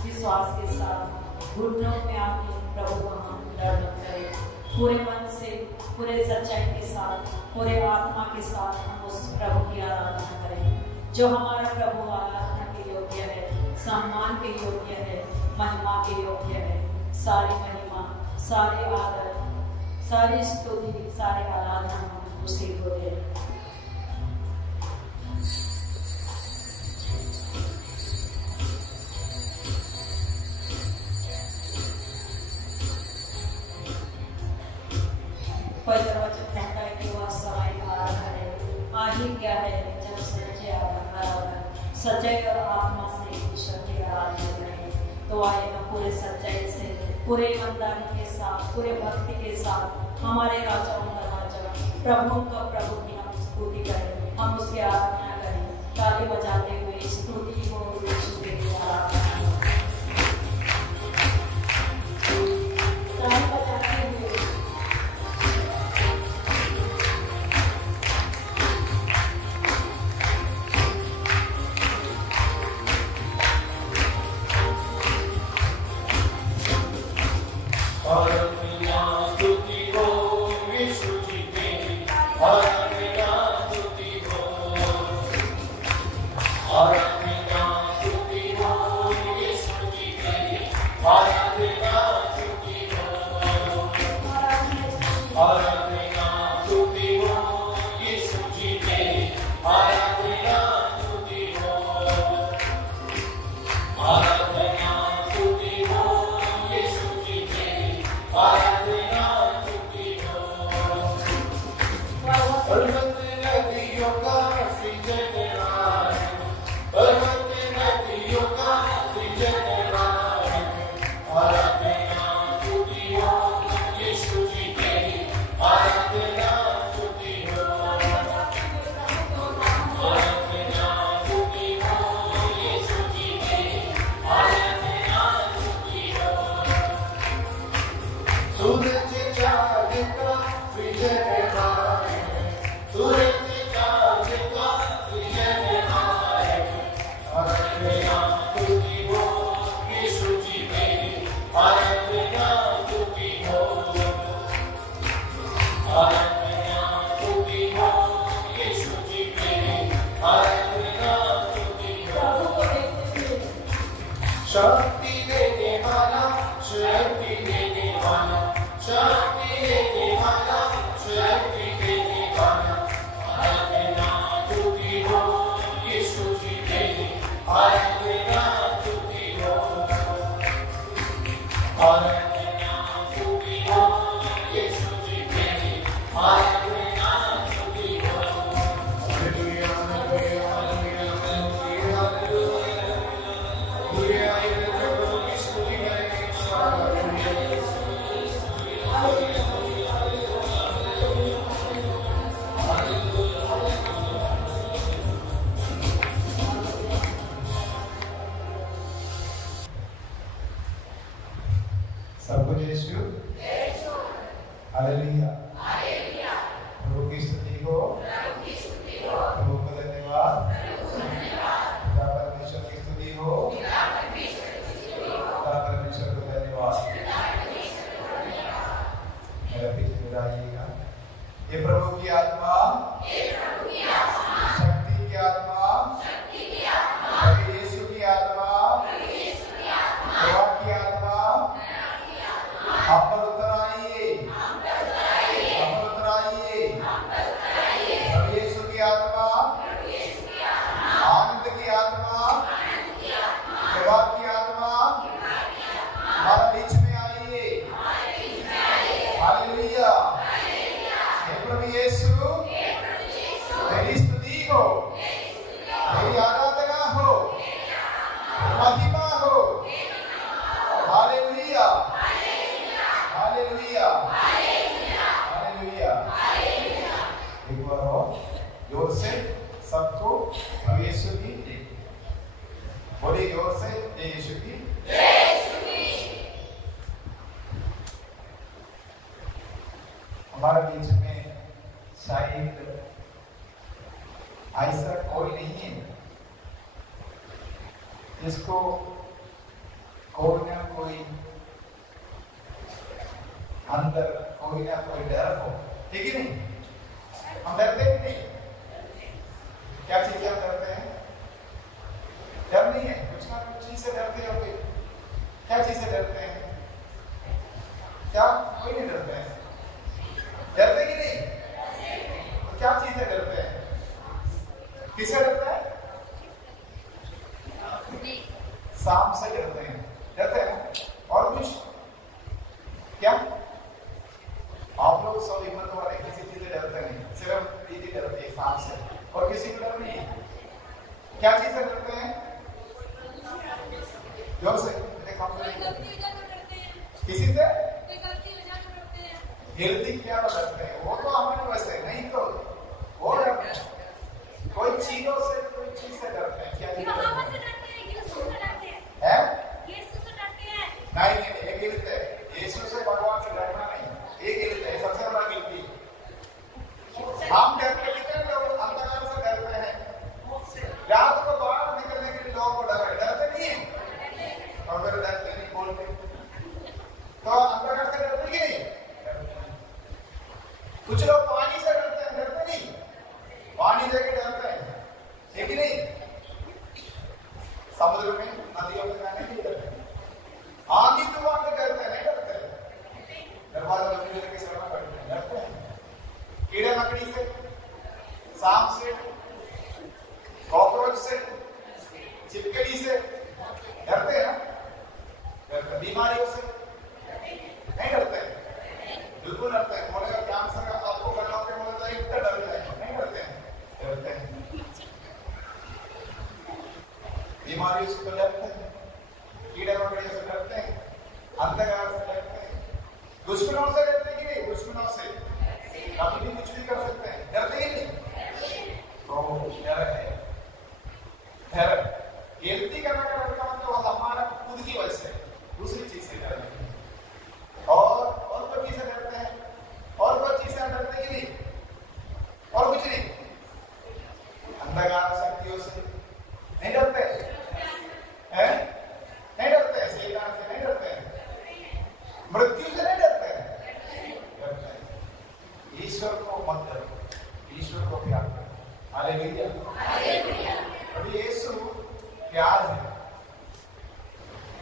विश्वास के साथ घुटनों में आके प्रभु को हम दर्शन करें, पूरे मन से, पूरे सच्चाई के साथ, पूरे आत्मा के साथ हम उस प्रभु की आराधना करें जो हमारा प्रभु आराधना के योग्य है, सम्मान के योग्य है, महिमा के योग्य है। सारी महिमा, सारे आदर, सारी स्तुति, सारे आराधना हम उसी को दें। पवित्र वचन कहता है कि वह समय आ रहा है, आ ही क्या है जब सच्चाई और आत्मा से ईश्वर की आराधना करें। तो आए हम पूरे सच्चाई से, पूरे ईमानदारी के साथ, पूरे भक्ति के साथ हमारे राजाओं का राजा, प्रभु का प्रभु की हम स्तुति करें, हम उसकी आराधना करें, ताली बजाते हुए स्तुति हो यीशु की आराधना हो। ताली बजाते हुए शक्ति देने वाला, शक्ति देने वाला,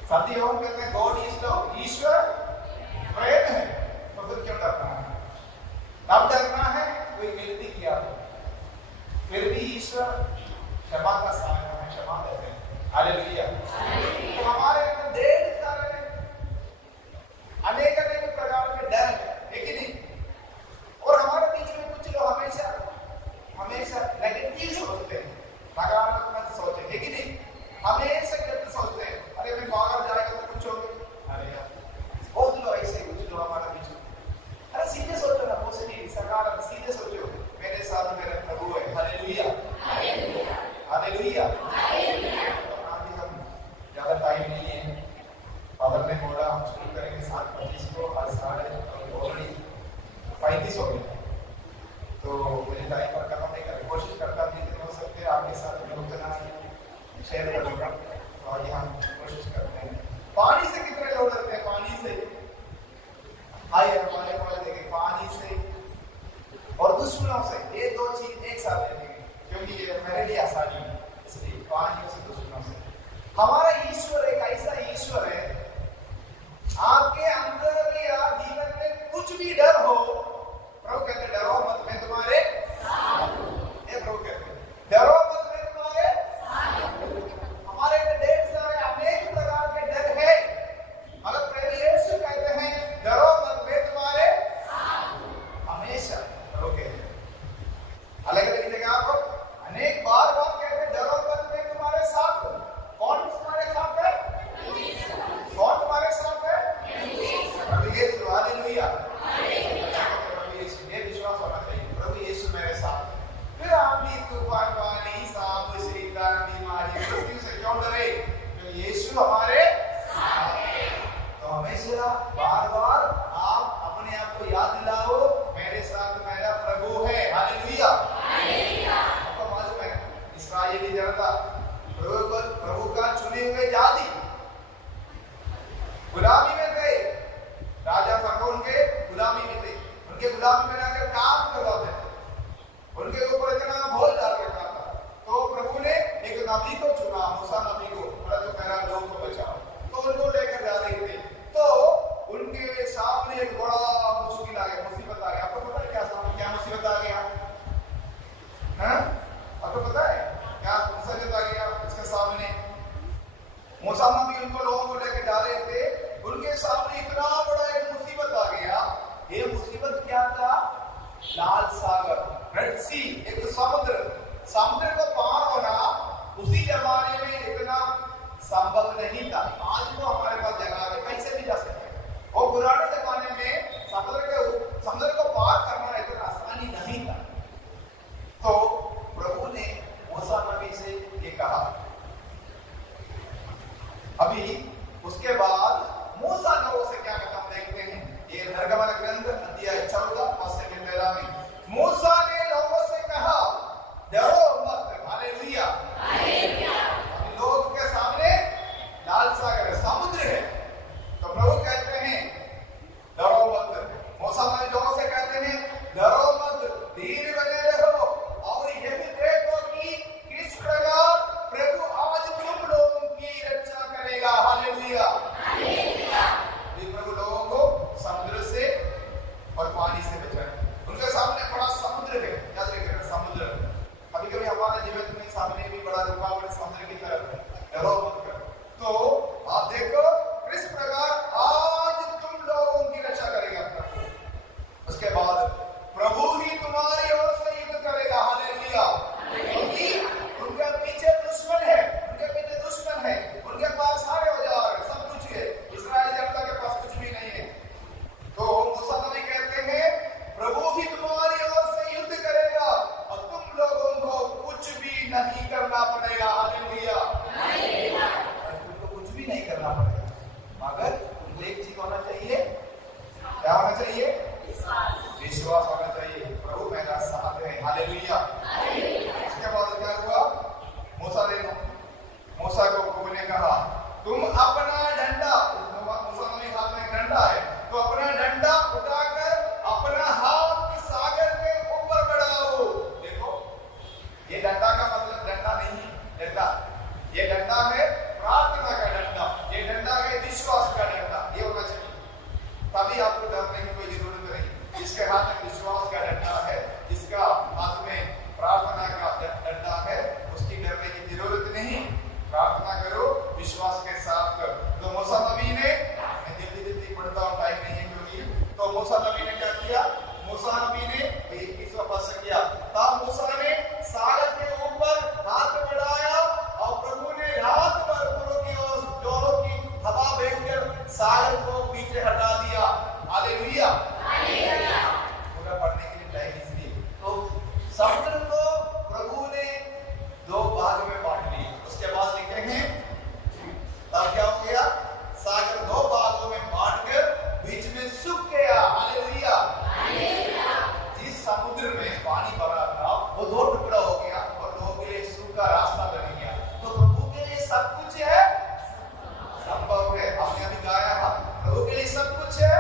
सत्य कहते हैं गॉड इज लव, ईश्वर प्रेम है। हालेलुया। तो हमारे अंदर ढेर सारे अनेक अनेक प्रकार के डर है कि नहीं? और हमारे बीच में कुछ लोग हमेशा नेगेटिव सोचते हैं, नकारात्मक सोचते हैं कि नहीं? हमेशा गलत सोचते हैं, अरे मैं बाहर जाएगा तो कुछ होगा, अरे यार बहुत लोग ऐसे, कुछ लोग हमारे बीच में। अरे सीधे सोचो ना, पॉजिटिव सकारात्मक सीधे सोचो, मेरे साथ मेरा प्रभु है। Hallelujah hallelujah hallelujah. आज हम ज्यादा टाइम नहीं है, फादर ने बोला हम शुरू करेंगे 7:25 को, आज 35 हो गए, तो मुझे टाइम पर खत्म नहीं कर कोशिश करता हूँ जितने हो सकते हैं आपके साथ मैं उतना शेयर करूँगा। और यहाँ कोशिश करते हैं। पानी से कितने लोग डरते हैं? पानी से आइए हमारे पास देखें, पानी से और दुश्मनों से, ये दो चीज एक साथ देखेंगे क्योंकि ये मेरे लिए आसानी है, इसलिए पानी से दुश्मनों से। हमारा ईश्वर एक ऐसा ईश्वर है, आपके अंदर या जीवन में कुछ भी डर हो, प्रभु कहते डरो मत मैं तुम्हारे साथ हूं। ये प्रभु कहते डरो मत मैं तुम्हारे साथ हूं। हमारे ढेर सारे अनेक प्रकार के डर है, मगर प्रभु यीशु कहते हैं डरो मत मैं तुम्हारे साथ हूं। हमेशा प्रभु कहते अलग अलग जगह पर अनेक बार कहते डरो मत मैं तुम्हारे साथ हूं। कौन तुम्हारे साथ है? कौन तुम्हारे साथ है? प्रभु यीशु। Hallelujah hallelujah. ये विश्वास होना चाहिए, प्रभु यीशु मेरे साथ। फिर आप भी तूफान पानी सांप शीतल बीमारी मृत्यु से क्यों डरे? क्योंकि यीशु हमारे साथ है। तो हमेशा बार बार आप अपने आप को याद दिलाओ, मेरे साथ मेरा प्रभु है। Hallelujah hallelujah. आपको मालूम है इस्राएली जनता प्रभु का चुने हुए जाति गुलामी में थे, राजा फरौन के गुलामी में थे, उनके गुलामी में आकर काम करवाते थे, उनके ऊपर इतना बोझ डाल रखा था। तो प्रभु ने एक नबी को चुना, मूसा नबी को, बोला तो मेरा लोग को बचाओ। तो उनको लेकर जा रहे थे, तो उनके सामने एक बड़ा मुश्किल आ गया, मुसीबत आ गया। आपको पता है क्या मुसीबत आ गया? आपको पता है क्या मुसीबत आ गया इसके सामने? मूसा नबी उनको लोगों को लेकर जा रहे थे, उनके सामने इतना बड़ा एक मुसीबत आ गया। ये मुसीबत क्या था? लाल सागर, रेड सी, एक समुद्र को पार होना उसी जमाने में इतना संभव नहीं था। आज तो हमारे पास जगह है, कैसे भी जा सकते हैं। और पुराने जमाने में समुद्र को पार करना इतना आसानी नहीं था। तो प्रभु ने मूसा नबी से ये कहा। अभी उसके बाद मूसा लोगों से क्या कहता हम देखते हैं, ये निर्गमन ग्रंथ अध्याय 14 में मूसा ने लोगों से कहा डरो मत। Hallelujah hallelujah. लोग के सामने लाल सागर समुद्र है, तो प्रभु कहते हैं डरो मत। मूसा ने लोगों से कहते हैं डरो मत, धीरे बने रहो और ये भी देखो कि किस प्रकार प्रभु आज तुम लोगों की रक्षा करेगा। Hallelujah hallelujah. प्रभु लोगों को समुद्र से और पानी से बचाए। उनके सामने बड़ा समुद्र है, याद रखिएगा समुद्र। कभी कभी हमारे जीवन में सामने भी बड़ा रुकावट समुद्र की तरफ है, डरो मत करो। तो आप देखो किस प्रकार आज तुम लोगों की रक्षा करेगा प्रभु। उसके बाद प्रभु ही तुम्हारी ओर से युद्ध करेगा। हालेलुया। क्योंकि उनके पीछे दुश्मन है, उनके पास सारे औजार है, सब कुछ है। इस्राएल जनता के पास कुछ भी नहीं है। तो मूसा नबी कहते हैं प्रभु ही तुम्हारी ओर से युद्ध करेगा और तुम लोगों को कुछ भी नहीं करना पड़ेगा। Hallelujah hallelujah. तुमको कुछ भी नहीं करना पड़ेगा, मगर तुमको एक चीज होना चाहिए। क्या होना चाहिए? विश्वास होना चाहिए, प्रभु मेरा साथ है। Hallelujah hallelujah. इसके बाद क्या हुआ? मूसा को प्रभु ने कहा तुम अपना डंडा, मूसा नबी हाथ में डंडा है, तो अपना डंडा उठाकर अपना हाथ सागर के ऊपर बढ़ाओ। देखो ये डंडा का मतलब डंडा नहीं, ये डंडा है प्रार्थना का डंडा, ये डंडा है विश्वास का डंडा। ये होना चाहिए, तभी आपको डरने की कोई जरूरत नहीं। इसके हाथ में विश्वास का डंडा है, इसका हाथ में प्रार्थना का डंडा है, उसकी डरने की जरूरत नहीं। प्रार्थना सागर को पीछे हटा दिया। हालेलुया। पूरा पढ़ने के लिए टाइम इसलिए तो समुद्र को प्रभु ने दो भाग में बांट लिया। उसके बाद लिखे हैं तब क्या हो गया, सागर दो भागों में बांटकर बीच में सूख गया। हालेलुया। जिस समुद्र में पानी भरा था वो दो टुकड़ा हो गया और लोगों के लिए सूखा रास्ता बन गया। तो प्रभु के लिए सब कुछ है, संभव है। आपने अभी गाया था प्रभु के लिए सब कुछ है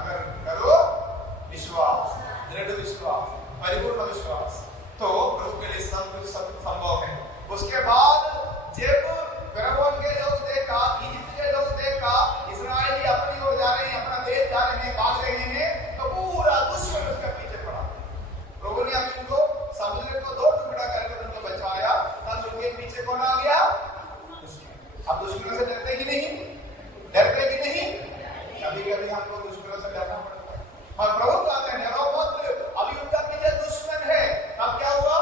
अगर करो विश्वास, दृढ़ विश्वास, परिपूर्ण विश्वास, तो प्रभु के लिए सब कुछ संभव है। उसके बाद जब फिरौन के लोग देखा, इजिप्ट के लोग देखा, इस्राएली अपनी ओर जा रहे हैं, अपना देश जा रहे हैं, भाग रहे हैं, तो पूरा दुश्मन उसके पीछे पड़ा। प्रभु ने अब इनको समुद्र को दो टुकड़ा करके उनको बचाया। तब उनके पीछे कौन आ गया, दुश्मन। अब दुश्मनों से डरते कि नहीं, डरते कि नहीं? कभी कभी हम लोग दुश्मनों से डरना पड़ता है। और प्रभु कहते हैं डरो मत, अभी उनका पीछे दुश्मन है। तब क्या हुआ,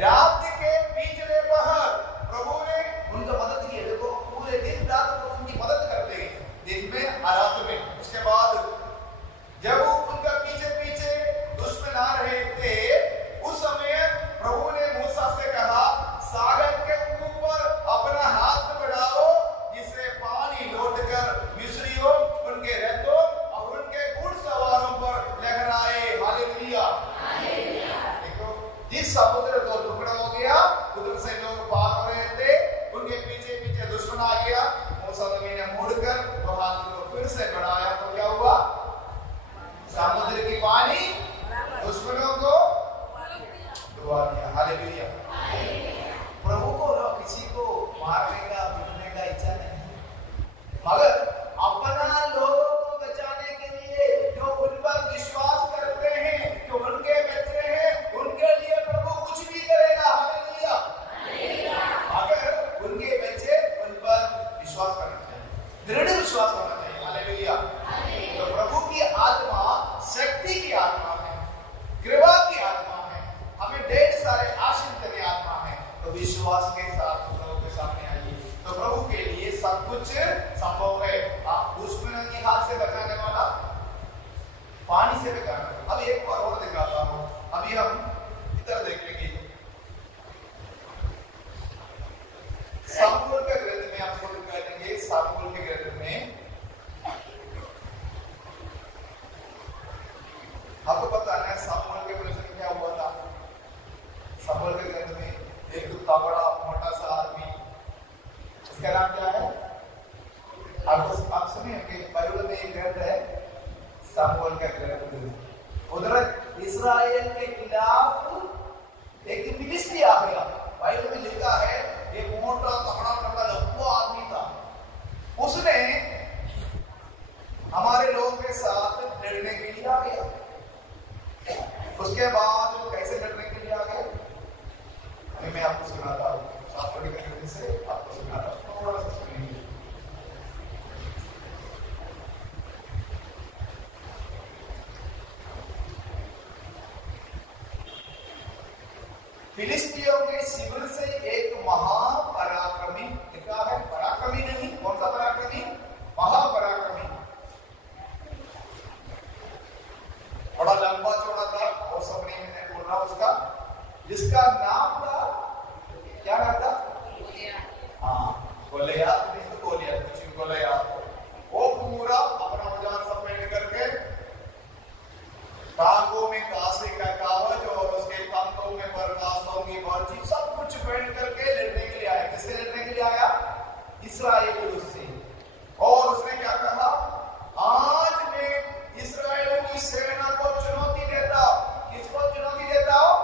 रात के पिछले पहर प्रभु ने उनका मदद की। देखो पूरे दिन रात को उनकी मदद करते हैं, दिन में और रात में। उसके बाद जब उनका पीछे पीछे दुश्मन आ रहे थे, उस समय प्रभु ने मूसा से कहा सागर के ऊपर अपना हाथ बढ़ाओ जिससे पानी लौटकर मिस्रियों, उनके रथों और उनके घुड़सवारों पर लहराए। हालेलुया। देखो जिस समुद्र दो टुकड़ा हो गया, उधर से लोग पार हो रहे थे, उनके पीछे पीछे दुश्मन आ गया। मूसा नबी ने मुड़कर वो हाथ को फिर से बढ़ाया तो क्या हुआ, समुद्र की पानी दुश्मनों को डुबा दिया। हालेलुया। प्रभु को किसी को मारने का, पीटने का इच्छा नहीं, मगर अपना लोगों को बचाने के लिए जो उन पर विश्वास करते हैं, जो उनके बच्चे हैं, उनके लिए प्रभु कुछ भी करेगा। हालेलुया। अगर उनके बच्चे उन पर विश्वास करना चाहिए, दृढ़ विश्वास होना चाहिए। हालेलुया। तो प्रभु की आत्मा शक्ति की आत्मा है, कृपा की आत्मा है, हमें ढेर सारे आशीष देने आत्मा है। तो विश्वास के साथ लोगों के सामने आइए। तो प्रभु के लिए सब कुछ संभव है। आप दुश्मन के हाथ से बचाने वाला, पानी से बचाना। अब एक बार और दिखाता हूं। अभी हम इधर देखेंगे सामुएल के ग्रंथ में, आपको दिखाएंगे सामुएल के ग्रंथ में। आपको पता है सामुएल के प्रश्न क्या हुआ था। सामुएल के ग्रंथ में एक तगड़ा मोटा सा आदमी, इसका नाम क्या है, आप सुनिए कि बाइबल में एक ग्रंथ है सामुएल का ग्रंथ। उधर इस्राएल के खिलाफ एक फिलिस्ती आ गया। बाइबल में लिखा है एक मोटा तगड़ा तगड़ा लंबा आदमी था। उसने हमारे लोगों के साथ लड़ने के लिए आ गया। उसके बाद वो कैसे लड़ने के लिए आ गया, मैं आपको सुनाता हूँ। से आपको सुनाता हूँ, थोड़ा सा सुनिए। फिलिस्तियों के शिविर से एक महापराक्रमी, लिखा है पराक्रमी नहीं, कौन सा पराक्रमी, महापराक्रमी, बड़ा लंबा चौड़ा था और सबने मैंने बोल रहा उसका, जिसका नाम था, क्या नाम था, गोलियत, नहीं तो गोलियत, कुछ भी गोलियत। वो पूरा अपना औजार सब पहन करके, टांगों में कांसे का कागज और उसके कंधों में बरकासों की बातचीत सब कुछ पहन करके लड़ने के लिए आया। किससे लड़ने के लिए आया, इस्राएलियों से। और उसने क्या कहा, आज मैं इस्राएल की सेना को चुनौती देता हूं। किसको चुनौती देता हूं,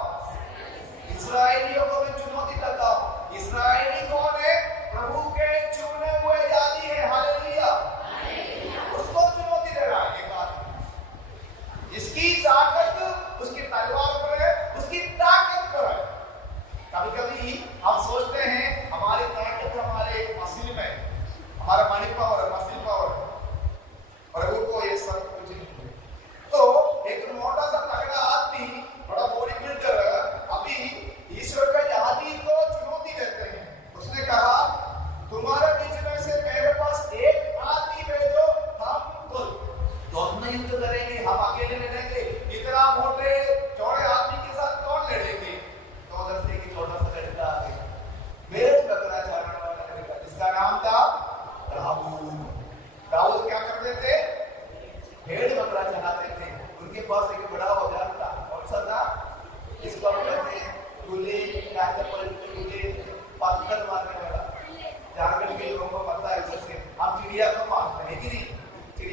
इस्राएलियों को मैं चुनौती देता हूं। इस्राएली कौन है, प्रभु के चुने हुए जाति है। हालेलुया। उसको चुनौती दे रहा है। एक बात, इसकी ताकत उसकी तलवार पर है, उसकी ताकत पर है। कभी कभी हम सोचते हैं हमारी ताकत हमारे मसीह में,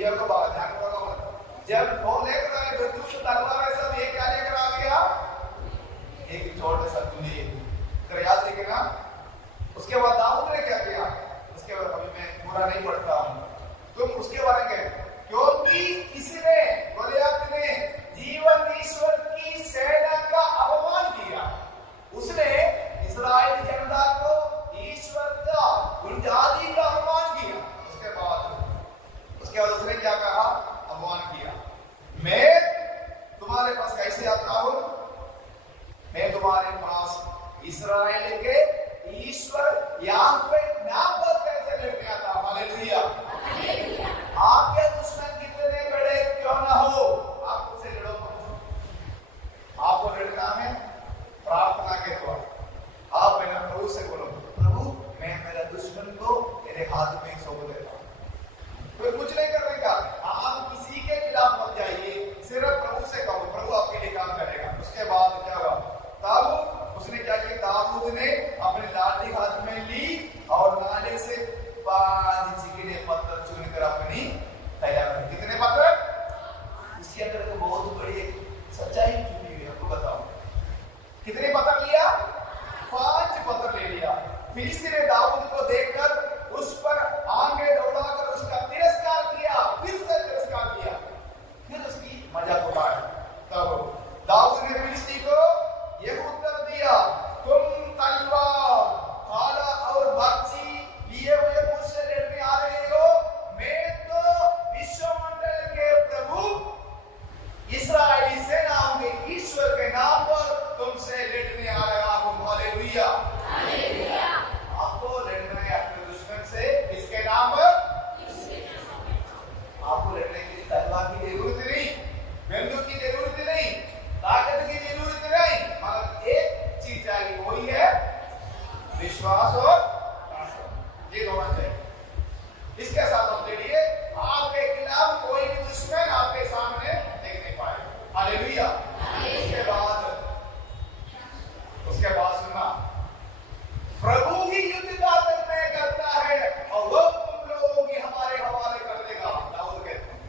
वीडियो को बात ध्यान रखो मत। जब वो लेकर आए बंदूक तलवार है सब, ये क्या लेकर आ गया? एक छोटा सा दुनिया। कर याद रखना। उसके बाद दाऊद ने क्या किया? उसके बाद अभी मैं पूरा नहीं पढ़ता हूँ, तुम उसके बारे में, क्योंकि इसने गोलियत ने जीवन ईश्वर की सेना का अपमान किया। उसने इस्राएल जनता को ईश्वर का बुनियादी का अपमान किया। उसके बाद उसने क्या कहा? अपमान किया। मैं तुम्हारे पास कैसे आता हूं? मैं तुम्हारे पास इस्राएल के ईश्वर यहाँ पे नाम पर कैसे लेके आता? हालेलुया। आपके दुश्मन कितने बड़े क्यों ना हो, आप उससे लड़ो। आपको लड़ना है प्रार्थना के द्वारा। आप मेरे प्रभु से बोलो, प्रभु मैं मेरा दुश्मन को मेरे हाथ में सौंप देता हूं। कोई कुछ नहीं करने का, आप किसी के खिलाफ मत जाइए, सिर्फ प्रभु से कहो, प्रभु आपके लिए काम करेगा। उसके बाद क्या हुआ? दाऊद, उसने क्या किया? दाऊद ने अपने लाठी हाथ में ली और नाले से 5 चिकने पत्थर चुनकर अपनी तैयार की। कितने पत्थर? इसके अंदर तो बहुत बड़ी सच्चाई छुपी हुई है, आपको बताओ। कितने पत्थर लिया? 5 पत्थर ले लिया। फिलिस्ती ने दाऊद को देखकर उस पर आंखें दौड़ाकर उसका तिरस्कार किया, फिर से तिरस्कार किया, फिर उसकी मजाक उड़ाया। तब दाऊद ने फिलिस्ती को यह उत्तर दिया, तुम तलवार, भाला और बर्छी लिए हुए मुझसे लड़ने आ रहे हो, मैं तो विश्वमंडल के प्रभु इस्राएली सेनाओं के ईश्वर के नाम पर तुमसे लड़ने आ रहा हूं। हालेलुया। आपको लड़ना है अपने दुश्मन से, किसके नाम पर? आपको लड़ने के लिए तलवार की जरूरत नहीं, बंदूक की जरूरत नहीं, ताकत की जरूरत नहीं, मगर एक चीज चाहिए, वही है विश्वास और प्रार्थना। ये दोनों चाहिए। इसके साथ हम लड़िए, आपके खिलाफ कोई भी दुश्मन आपके सामने देख नहीं पाए। हालेलुया। उसके बाद सुनना, प्रभु ही युद्ध का निर्णय करता है और वो तुम लोगों की हमारे हवाले कर देगा। दाऊद कहते हैं,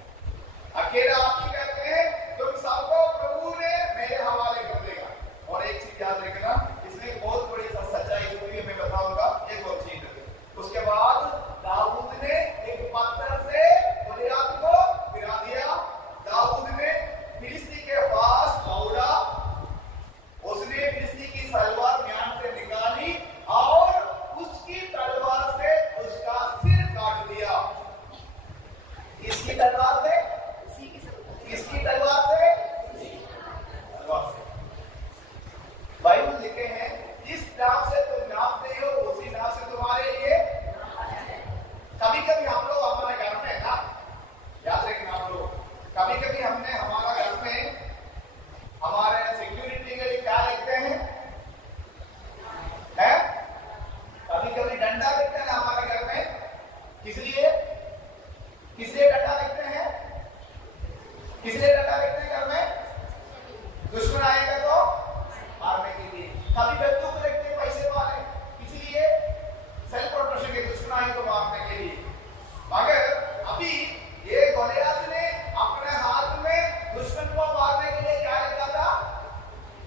अकेला आप ही कहते हैं, तुम सबको प्रभु ने मेरे हवाले कर देगा। और एक चीज याद रखना, इसमें बहुत बड़ी सच्चाई होती है, मैं बताऊंगा एक और चीज। उसके बाद दाऊद ने एक पत्थर से गोलियत को गिरा दिया। दाऊद ने फिलिस्ती के पास दौड़ा, उसने फिलिस्ती की तलवार म्यान से निकाली और उसकी तलवार से उसका सिर काट दिया। इसकी तलवार से, इसकी तलवार से, तलवार से। बाइबल लिखे हैं, जिस नाम से तुम नापते हो उसी नाम से तुम्हारे लिए। कभी कभी हम लोग हमारे घर में ना, याद रखना आप लोग, कभी कभी हमने हमारा घर में हमारे सिक्योरिटी के लिए क्या लिखते हैं? कभी कभी डंडा लिखते हैं हमारे घर में, किस लिए? किस लिए डंडा लिखते हैं? किस लिए डंडा लिखते हैं घर में? दुश्मन आएगा तो मारने के लिए। कभी बंदूक लिखते हैं पैसे वाले, इसलिए सेल्फ प्रोटेक्शन के, दुश्मन आए तो मारने के लिए। मगर अभी ये गोलियत ने अपने हाथ में दुश्मन को मारने के लिए क्या रखा था?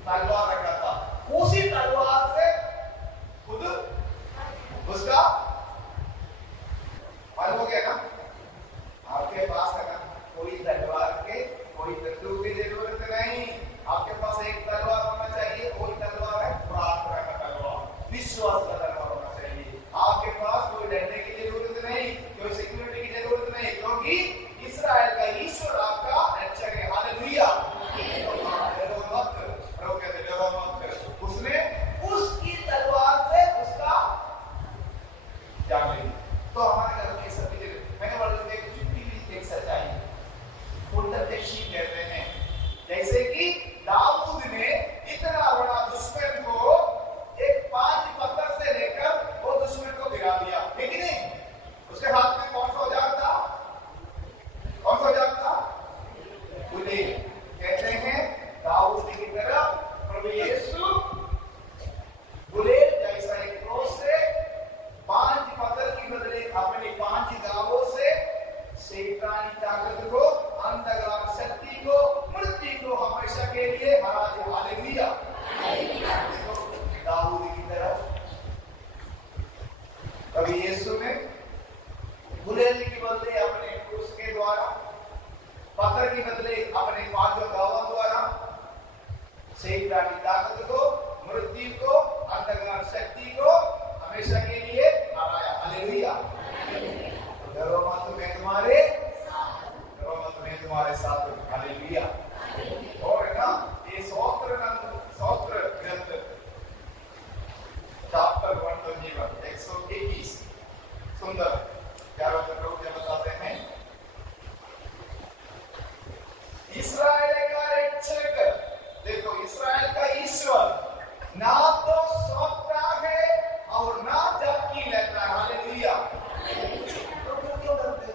तलवार रखा था। उसी तलवार से खुद उसका मालूम हो गया ना? आपके पास है ना, कोई तलवार के, कोई बंदूक की जरूरत नहीं। आपके पास एक तलवार होना चाहिए, कोई तलवार है प्रार्थना का तलवार, विश्वास का तलवार होना चाहिए। आपके पास कोई डरने की जरूरत नहीं, कोई सिक्योरिटी की जरूरत नहीं, क्योंकि इस्राएल का ईश्वर आपका रक्षक है। हालेलुया। प्रभु कहते डरो मत। उसने उसकी तलवार से उसका जान ली। तो हमारे घर में सभी जगह मैंने बोला एक सच्चाई पुनर्देशी कहते हैं, जैसे कि दाऊद ने इतना बड़ा दुश्मन को एक 5 पत्थर से लेकर वो दुश्मन को गिरा दिया, है कि नहीं? उसके हाथ में कौन सा औजार था? कौन सा औजार था? गुलेल। कहते हैं दाऊद की तरफ प्रभु यीशु गुलेल जैसा एक क्रोस से 5 पत्थर की बदले अपने सूरज की बदले अपने क्रूस के द्वारा, पत्थर की बदले अपने पांचों गावों द्वारा, शैतान की ताकत को, मृत्यु को, अंधकार शक्ति को हमेशा के लिए हराया। हालेलुया। डरो मत, मैं तुम्हारे साथ, डरो मत, मैं तुम्हारे साथ हूं। हालेलुया। और ना ये स्तोत्र ग्रंथ चैप्टर 121 सुंदर क्या प्रभु जी बताते हैं, इस्राएल का रक्षक, देखो इस्राएल का ईश्वर ना तो सोता है और ना झपकी लेता है। हालेलुया। तो क्यों डरते?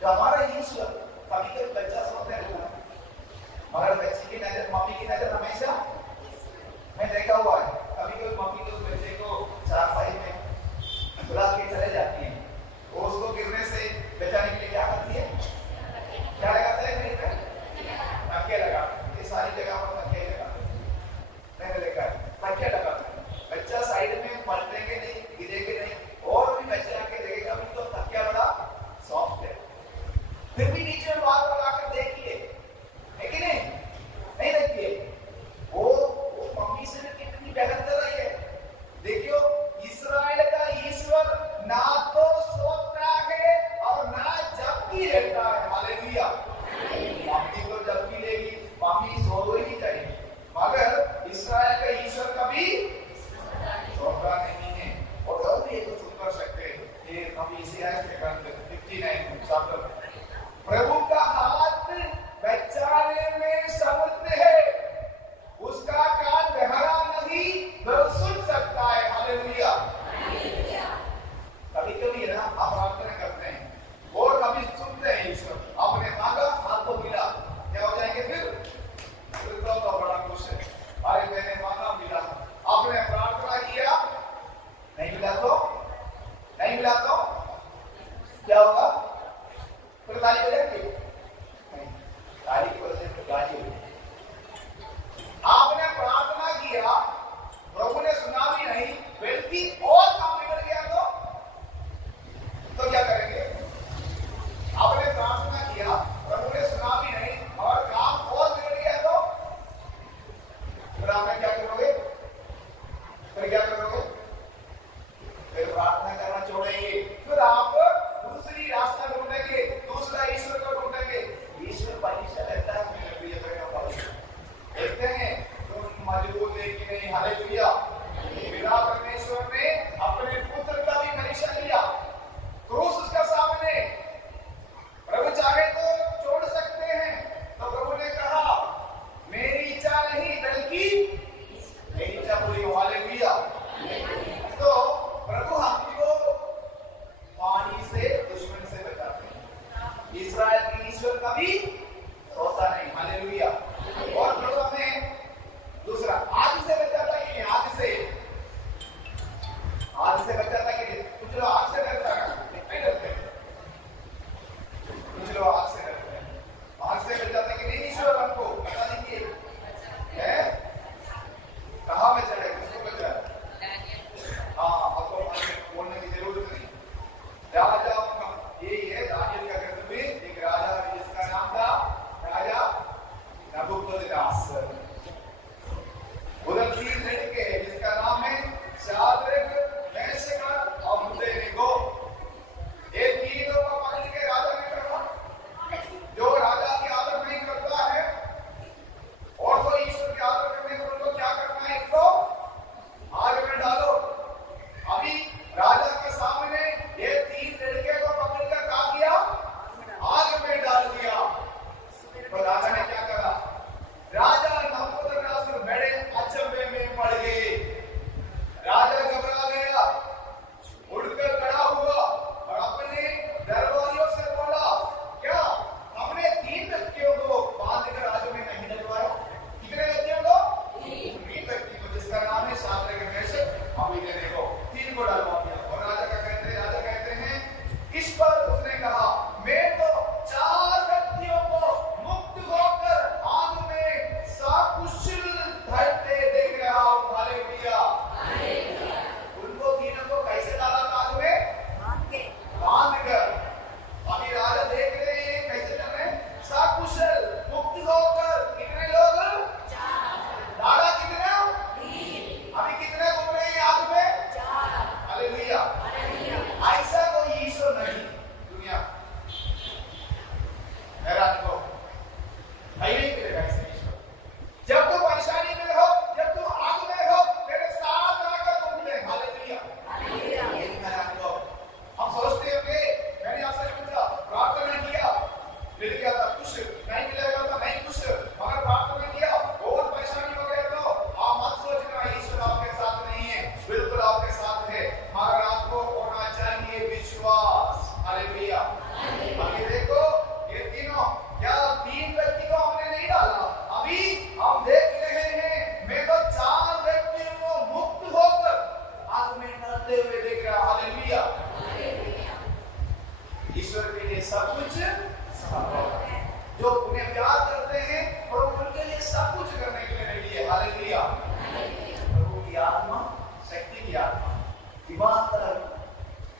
जो हमारा ईश्वर, कभी कभी बच्चा सोते रहता है, मगर बच्चे की नजर, मम्मी की नजर हमेशा, मैं देखा हुआ है, कभी कभी मम्मी तो बच्चे को चारपाई में सुला के चले जाती है, वो उसको गिरने से बचाने के लिए क्या करती है? क्या लगाता है? नहीं पे तकिया लगाता है। ये सारी जगह पर तकिया लगाते हैं, मैंने देखा है, तकिया लगाते हैं। बच्चा साइड में पलटेंगे नहीं, गिरेंगे नहीं, और भी बच्चे आके देखेगा भी तो तकिया बड़ा सॉफ्ट है, फिर भी नीचे में बात लगाकर देखिए, है कि नहीं? नहीं देखिए, वो मम्मी से कितनी बेहतर है। देखियो इस्राएल का ईश्वर ना तो सोता है और ना जबकि रहता है। हालेलुया। मम्मी तो जबकि लेगी, मम्मी सो ही जाएगी, मगर इस्राएल का ईश्वर कभी सोता नहीं है। और और भी एक सुन कर सकते हैं, ये हम इसियाह के ग्रंथ 59 चैप्टर, प्रभु का हाथ बचाने में समर्थ है, उसका कान बहरा नहीं, वह सुन सकता है। हालेलुया। कभी कभी ना आप प्रार्थना करते हैं और कभी सुनते हैं ईश्वर, आपने मांगा आपको मिला, क्या हो जाएंगे फिर तो बड़ा खुश है, अरे मैंने मांगा मिला। आपने प्रार्थना किया, नहीं मिला तो क्या होगा? फिर ताली बजेगी नहीं, ताली की वजह से गाली होगी। आपने प्रार्थना किया, प्रभु ने सुना भी नहीं, बल्कि और काम बिगड़ गया तो क्या करेंगे? आपने प्रार्थना किया, प्रभु ने सुना भी नहीं और काम और बिगड़ गया तो फिर आपने क्या करोगे? फिर प्रार्थना करना छोड़ेंगे, फिर आप दूसरी रास्ता ढूंढेंगे, दूसरा ईश्वर को ढूंढेंगे। ईश्वर परीक्षा लेता है, देखते हैं तुम मजबूत है कि नहीं। हालेलुया। पिता परमेश्वर ने अपने पुत्र का भी परीक्षा लिया, क्रूस उसका सामने। प्रभु चाहे तो छोड़ सकते हैं, तो प्रभु ने कहा मेरी इच्छा नहीं बल्कि मेरी इच्छा पूरी हो। हालेलुया। तो प्रभु हमको पानी से, दुश्मन से बचाते हैं। इस्राएल के ईश्वर कभी सोता नहीं। हालेलुया। और प्रभु हमें दूसरा आग से बचाता कि नहीं? आग से बचाता कि नहीं? कुछ लोग आग से डरता है, नहीं डरते, कुछ लोग आग से डरते हैं। आग से बचाता कि नहीं ईश्वर? हमको बता दीजिए, कहाँ बचाए, किसको बचाए? हाँ, आपको बोलने की जरूरत नहीं। राजा यही है, दानियल का ग्रंथ में एक राजा जिसका नाम था ईश्वर के लिए सब कुछ संभव है। जो उन्हें प्यार करते हैं और उनके लिए सब कुछ करने के लिए रेडी है। हालेलुया। प्रभु की आत्मा, शक्ति की आत्मा, विवाह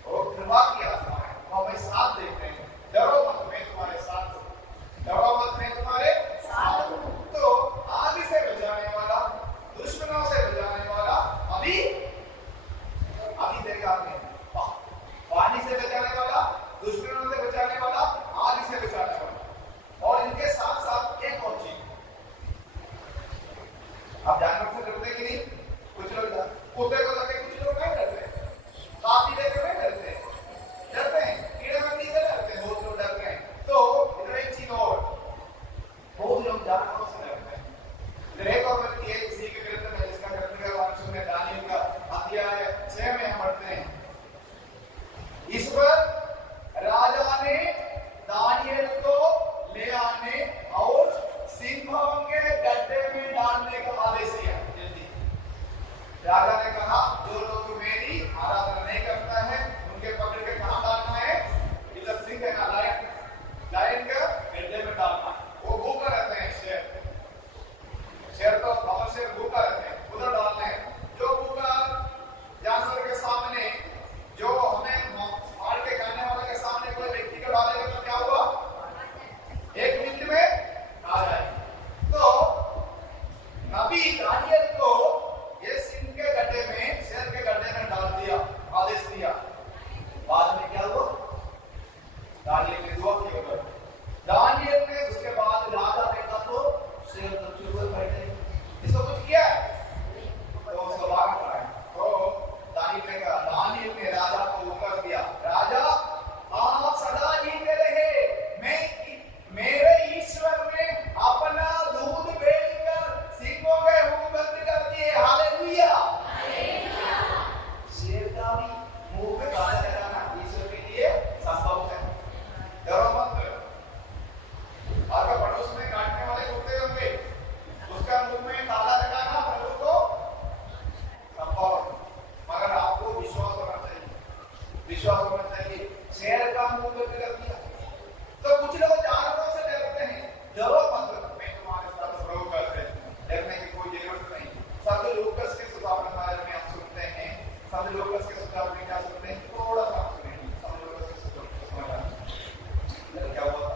और कृपा की आत्मा है। हमें साथ देखते हैं। डरो मत, मैं तुम्हारे साथ हूँ। डरो मत, मैं तुम्हारे साथ हूँ। तो आग से बचाने वाला, दुश्मनों से बचाने वाला अभी देखा आपने, पानी से बचाने वाला, दुश्मनों से बचाने वाला, आग से बचाने वाला, और इनके साथ साथ एक और चीज। आप जानवर से डरते कि नहीं? कुछ लोग कुत्ते को लगे, कुछ लोग नहीं डरते, काफी देर में डरते हैं, कीड़े मकोड़े से डरते हैं, बहुत लोग डरते हैं। तो इधर एक चीज और, बहुत लोग जानवरों से डरते हैं। फिर एक और बात ये, किसी के विरुद्ध में जिसका करने का वाक्य में दानियल का अध्याय 6 में हम पढ़ते हैं। इस पर राजा ने दानियल को ले आने और सिंहों के गड्ढे में डालने का आदेश दिया। राजा ने कहा, जो लोग मेरी आराधना नहीं करता है उनके पकड़ के कहां डालना है? इधर सिंह है ना, लायन के गड्ढे में डालना। वो भूखा रहते हैं, शेर तो अवश्य भूखा रहते हैं, उधर डालने हैं। जो भूखा जानवर के सामने, जो हमें मार के खाने वाले के सामने कोई व्यक्ति को डालेगा तो क्या हुआ? 1 मिनट में आ जाए। तो नबी दानियल को ये सिंह के गड्ढे में, शेर के गड्ढे में डाल दिया, आदेश दिया। बाद में क्या हुआ? दानियल ने दुआ की। दानियल ने उसके बाद राजा देखा तो शेर तो चुप हो बैठे, इसको कुछ किया है तो उसको भाग पड़ा है। तो दानियल ने राजा को उत्तर दिया, राजा आप सदा जीते रहे, मेरे ईश्वर ने अपना दूध बेचकर सिंहों के मुंह बंद कर दिए। हालेलुया। शेर का भी मुंह पे ताला लगाना ईश्वर के लिए संभव है। डरो मत। आपका पड़ोस में काटने वाले कुत्ते होंगे, उसका मुंह में ताला लगाना प्रभु को संभव, मगर आपको विश्वास होना चाहिए। शेर का मुंह बंद कर दिया। तो कुछ लोग जानवरों से डरते हैं। डरो मत, मैं तुम्हारे साथ प्रभु करते हैं, डरने की कोई जरूरत नहीं। संत लूकास के सुसमाचार में हम सुनते हैं, संत लूकास के सुसमाचार में क्या सुनते हैं? थोड़ा सा सुनिए संत लूकास के सुसमाचार। क्या हुआ?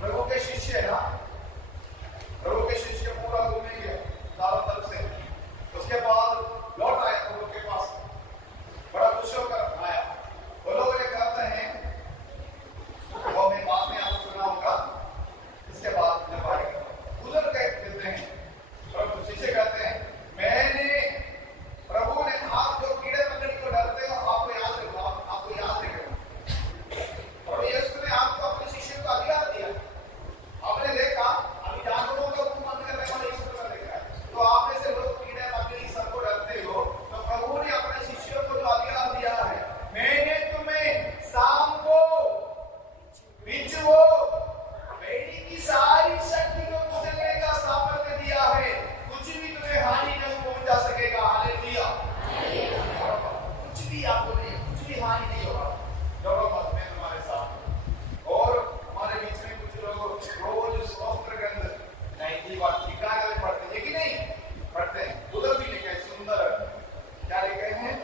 प्रभु के शिष्य है ना, प्रभु के शिष्य पूरा घूमे गया चारों तरफ से। उसके बाद लौट आया प्रभु के पास, बड़ा खुश होकर आया। वो लोग कहते हैं, वो मैं बाद में आपको सुनाऊंगा, इसके बाद जब आएगा उधर कहते हैं, प्रभु शिष्य कहते हैं, मैंने प्रभु ने आप जो कीड़े मकोड़े को डरते हो आपको याद रखो, आपको याद रखो। और यीशु ने आपको अपने शिष्य को अधिकार दिया। आपने देखा अभी जानवरों का मुंह बंद करने वाला ईश्वर का देखा है। तो आप में से लोग कीड़े मकोड़े सबको डरते हो, तो प्रभु ने अपने शिष्यों को जो अधिकार दिया है, मैंने तुम्हें सांप को, बिच्छू को, भेड़ी की सारी शक्ति को कुचलने का सामर्थ्य दिया है, कुछ भी तुम्हें हानि नहीं पहुंचा सकेगा। हालेलुया। कुछ भी आपको नहीं, कुछ भी हानि नहीं होगा। डरो मत, मैं तुम्हारे साथ। और हमारे बीच में कुछ लोग रोज स्वस्थ गंध नहीं की बात ठिकाने में पढ़ते हैं कि नहीं पढ़ते हैं? उधर भी लिखे सुंदर, क्या लिखे हैं?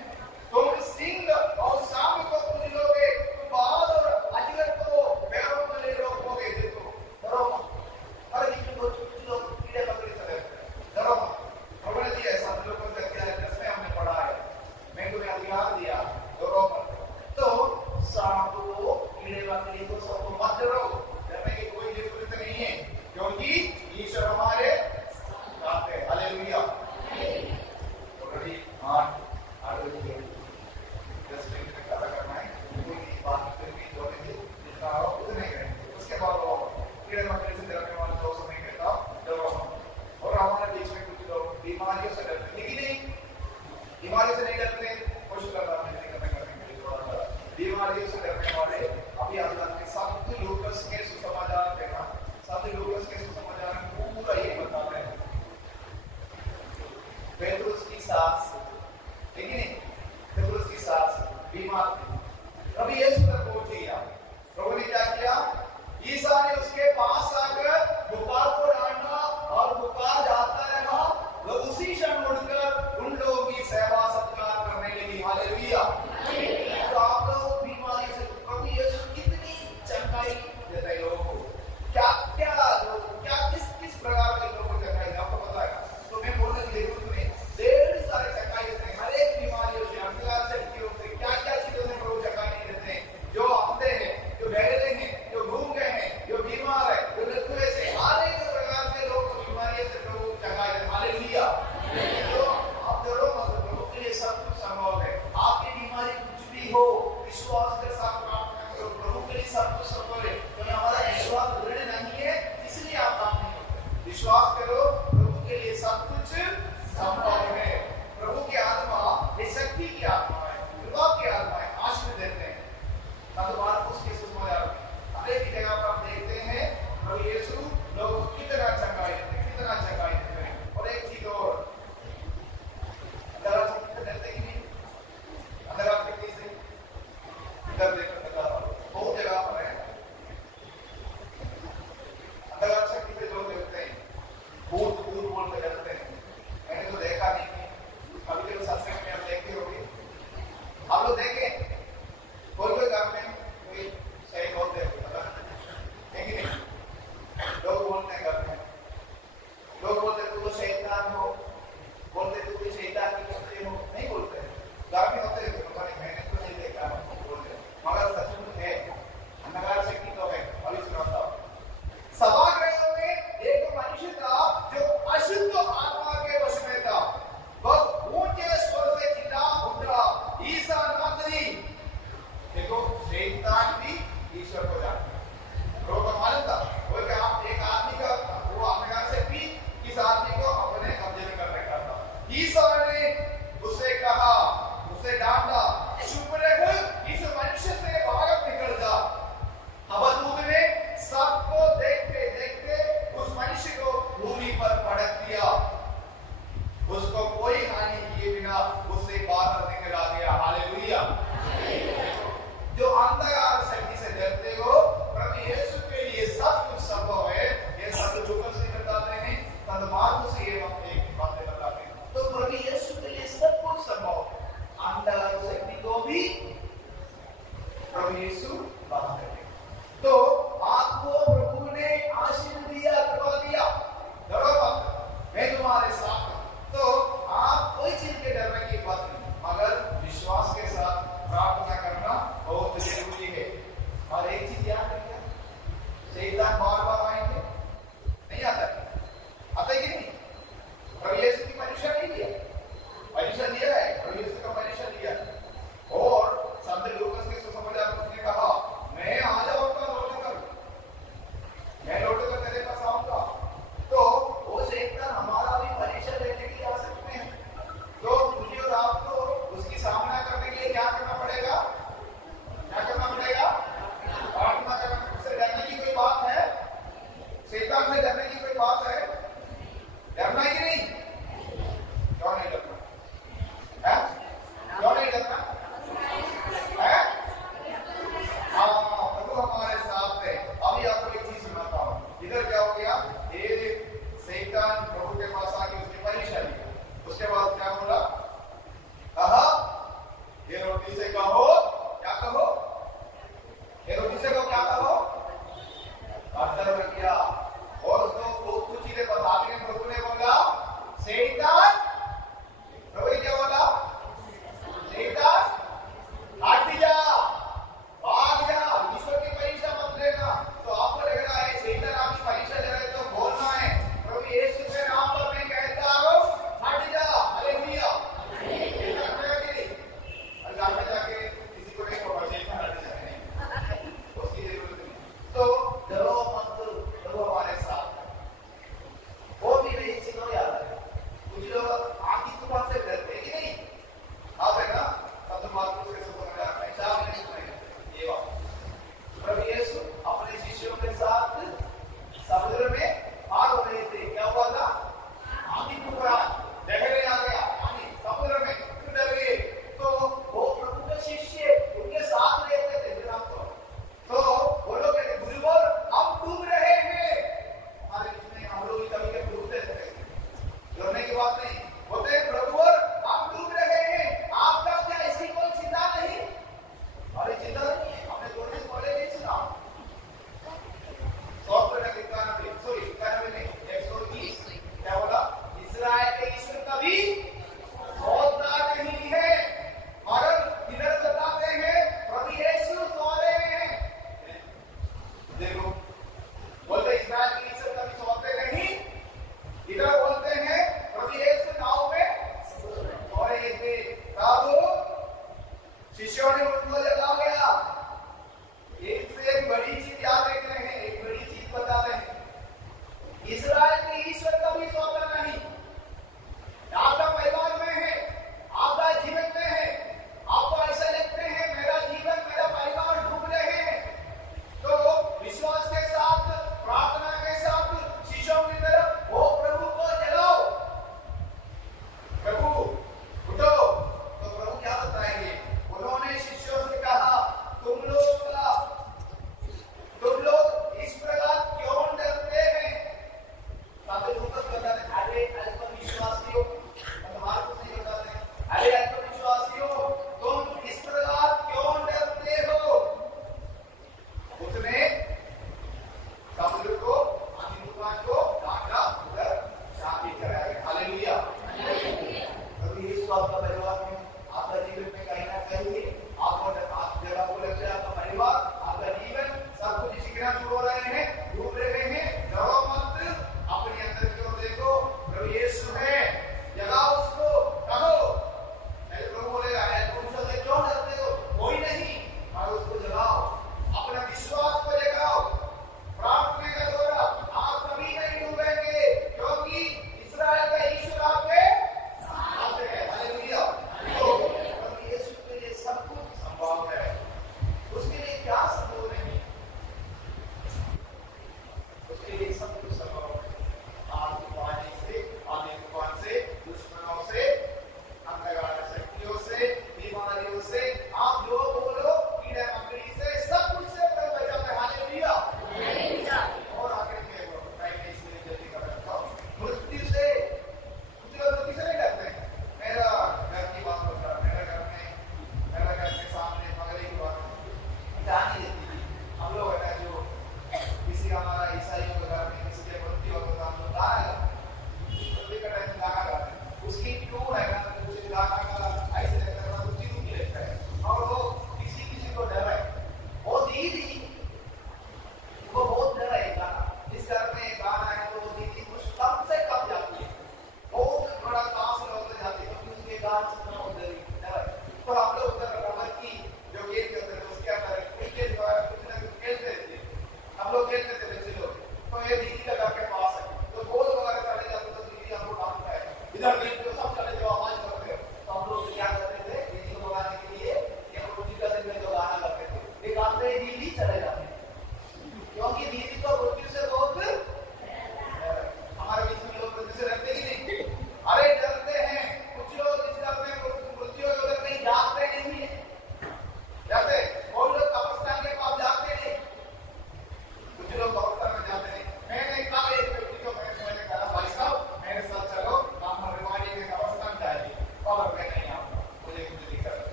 तुम सिंह और सांप को पूज लोगे, तुम बाल और अजगर को पैरों में ले रोकोगे। देखो, डरो मत। हर दिन को कुछ लोग कीड़े मकोड़े से डरते हैं। डरो मत, प्रभु ने दिया ऐसा लोगों को क्या है, जिसमें हमने पढ़ा है, मैं तुम्हें अधिकार दिया, डरो मत। तो सांप को, कीड़े मकोड़े को, सबको मत डरो, डरने की कोई जरूरत नहीं है, क्योंकि ईश्वर हमारे साथ है। हालेलुया। उसके बाद कीड़े मकोड़े से डरने वाले लोग समय कहता डरो मत। और हमारे बीच में कुछ लोग बीमारियों से डरते, लेकिन नहीं, बीमारियों से नहीं डरते, कोशिश करता हूं नहीं करने के लिए। बीमारियों से डरने वाले अभी आजाद के संत लूकास के सुसमाचार देखा, संत लूकास के सुसमाचार में पूरा ये बताते हैं। पेट्रोस की सास, लेकिन पेट्रोस की सास बीमार थी, प्रभु यीशु तक पहुंच गया। प्रभु ने क्या किया? ईसा ने उसके पास आकर बुखार को डांटा और बुखार जाता रहा। वह उसी क्षण उठकर उन लोगों की सेवा सत्कार करने लगी। हालेलुया। तो आप लोग बीमारी से प्रभु यीशु कितनी चंगाई देता है लोगों को। क्या किस प्रकार के लोगों को चंगाई आपको पता है? तो मैं बोलने की जरूरत नहीं, ढेर सारे चंगाई देते हैं। हर एक बीमारियों से, अंधकार शक्तियों से, क्या चीजों से प्रभु चंगाई नहीं देते हैं। जो अंधे हैं, जो बहरे हैं, जो घूम गए हैं, जो बीमार है, जो मृत्यु से, हर एक प्रकार के लोग बीमारियों से प्रभु चंगाई देते हैं। हालेलुया। तो आप डरो मत, प्रभु के लिए सब कुछ संभव है। आपकी बीमारी कुछ भी हो, विश्वास के साथ प्रार्थना करो, प्रभु के लिए सब कुछ संभव है। तो हमारा विश्वास दृढ़ नहीं है, इसलिए आप काम नहीं करते। विश्वास करो, प्रभु के लिए सब कुछ संभव है। प्रभु की आत्मा ये शक्ति की आत्मा है, कृपा की आत्मा है, आशीर्वाद देते हैं। तो मार्कुस के सुसमाचार में अनेक जगह पर हम देखते हैं प्रभु यीशु लोगों को कितना चंगाई देते हैं, कितना चंगाई देते हैं। और एक चीज और, अंधकार शक्ति से डरते ही नहीं, अंधकार शक्ति से डर देखकर बहुत जगह पर है। अंधकार शक्ति से लोग डरते हैं, भूत बोल के डरते हैं। मैंने तो देखा नहीं, कभी कभी सत्संग में आप देखते होंगे, आप लोग देखें कोई काम में कोई सही बोलते हैं नहीं, लोग बोलते हैं घर में, लोग बोलते तू तो शैतान हो, बोलते तू कोई शैतान की पुत्री हो, नहीं बोलते घर में होते हैं। मैंने तो नहीं देखा बोलते, मगर सच है अंधकार शक्ति तो है। अभी सुनाता हूँ। सभागृह में एक मनुष्य था जो अशुद्ध आत्मा के वश में था। वह ऊंचे स्वर से चिल्ला उठा, ईसा नासरी। देखो शैतान भी ईश्वर को जानता है। लोगों को मालूम था वो एक आदमी का वो अंधकार से भी इस आदमी को अपने कब्जे में कर रखा था। ईसा ने उसे कहा, उसे डांटा, चुप रह, इस मनुष्य से बाहर निकल जा। अबदूत ने सबको देखते देखते उस मनुष्य को भूमि पर पटक दिया, उसको कोई हानि किए बिना उससे बाहर निकला गया। हालेलुया। जो अंधकार शक्ति से डरते हो, प्रभु यीशु के लिए सब कुछ संभव है। ये सब जोकर से बताते हैं, तदमार्ग से ये बातें बताते हैं। तो प्रभु यीशु के लिए सब कुछ संभव है। अंधकार शक्ति को भी प्रभु यीशु बाहर करेंगे। तो आपको प्रभु ने आशीर्वाद दिया, कृपा दिया, डरो मत, मैं तुम्हारे साथ हूं। तो आप कोई चीज के डरने की बात नहीं, मगर विश्वास के साथ प्रार्थना करना बहुत जरूरी है। और एक चीज याद रखिए, शैतान बार बार आएंगे, नहीं आता कि नहीं? प्रभु यीशु की परीक्षा नहीं लिया, परीक्षा लिया है, प्रभु यीशु का परीक्षा लिया। और संत लूकास के सुसमाचार में उसने कहा, मैं आ जाऊंगा लौटकर, मैं लौटकर तेरे पास आऊंगा। तो वो शैतान हमारा भी परीक्षा लेने के लिए आ सकते हैं। तो मुझे और आपको उसकी सामना करने के लिए क्या करना पड़ेगा? क्या करना पड़ेगा? प्रार्थना करना। उससे डरने की कोई बात है? शैतान से डरने की कोई बात है? डरना है कि नहीं? क्यों नहीं डरना है? क्यों नहीं डरना है? हाँ, प्रभु हमारे साथ है। अभी आपको एक चीज सुनाता हूँ। इधर क्या हो गया? ये शैतान प्रभु के पास आके उसकी परीक्षा लिया। उसके बाद क्या बोला? कहा, ये रोटी से कहो, क्या कहो? ये रोटी से कहो, क्या कहो? अंदर में किया और उसको कुछ चीजें बता के प्रभु ने बोला, शैतान, प्रभु ने क्या बोला? शैतान हट जा, भाग जा, ईश्वर की परीक्षा मत लेना। तो आपको लग रहा है शैतान आपकी परीक्षा ले रहे तो बोलना है, प्रभु यीशु के नाम पर मैं कहता हूं, हट जा। हालेलुया। घर में जाके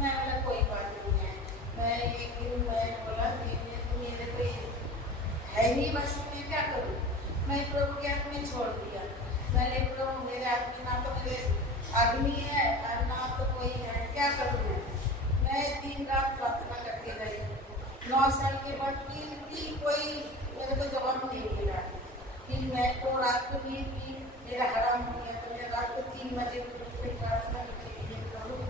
मैं बोला कोई बात नहीं है। मैं एक दिन मैं बोला कि है नहीं, बस मैं क्या करूँ। मैं प्रभु के हाथ में छोड़ दिया। मैंने प्रभु मेरे हाथ में ना तो मेरे आदमी है और ना तो कोई है, क्या करूँ मैं दिन रात प्रार्थना करती रही। 9 साल के बाद फिर भी कोई मेरे को जवाब नहीं मिला। फिर मैं को रात को नींद की मेरा हराम हो गया, तो मैं रात को 3 बजे प्रार्थना करूँ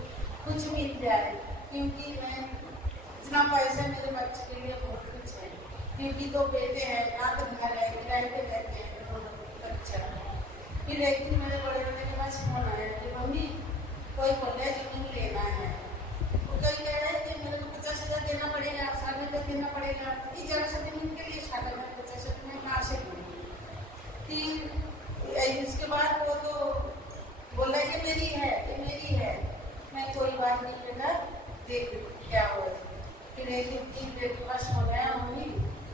कुछ मिल जाए, क्योंकि मैं इतना पैसा मेरे बच्चे के लिए बहुत कुछ है, क्योंकि 2 बेटे हैं, ना तो घर है, किराए पे रहते हैं, अच्छा। फिर एक दिन मेरे बड़े बेटे के पास फोन आया कि मम्मी कोई बोले जमीन लेना है, वो कह रहे हैं कि मेरे को 50,000 देना पड़ेगा, साल में देना पड़ेगा, इस जगह से जमीन के लिए साल में 50,000 में कहाँ से दूँ। फिर इसके बाद वो तो बोला कि मेरी है, ये मेरी है। मैं कोई बात नहीं बेटा, देख क्या हो। फिर एक दिन मेरे पास हो गया मम्मी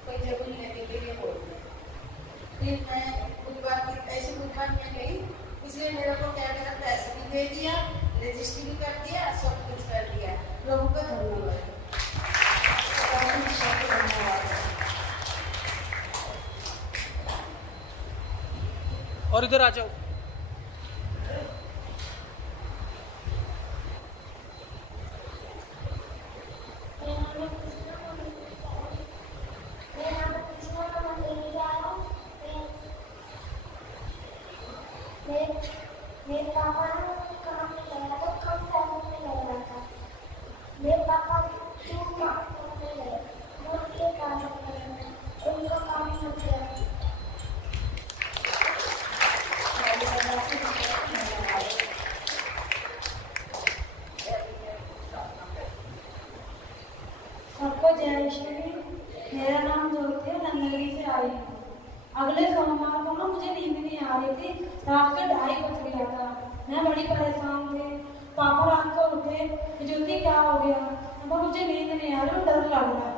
कोई जमीन लेने के लिए बोल रहे। फिर मैं कुछ बात ऐसे उठा में गई, इसलिए मेरे को क्या मेरा पैसा भी दे दिया, रजिस्ट्री भी कर दिया, सब कुछ कर दिया। लोगों का धन्यवाद। और इधर आ जाओ। मेरे पापा ने काम में लगा तो कम पैसे में लग रहा था। मेरे पापा क्यों काम में लगे, वो ये काम कर रहे हैं, उनका काम हो गया। सबको जय श्री। मेरा नाम ज्योति है, नंदगिरी से आई हूँ। अगले सोमवार को ना मुझे नींद नहीं आ रही थी, रात का 2:30 बज गया था। मैं बड़ी परेशान थी। पापा रात को उठे, ज्योति क्या हो गया, तो मुझे नींद नहीं आ रही, डर लग रहा है।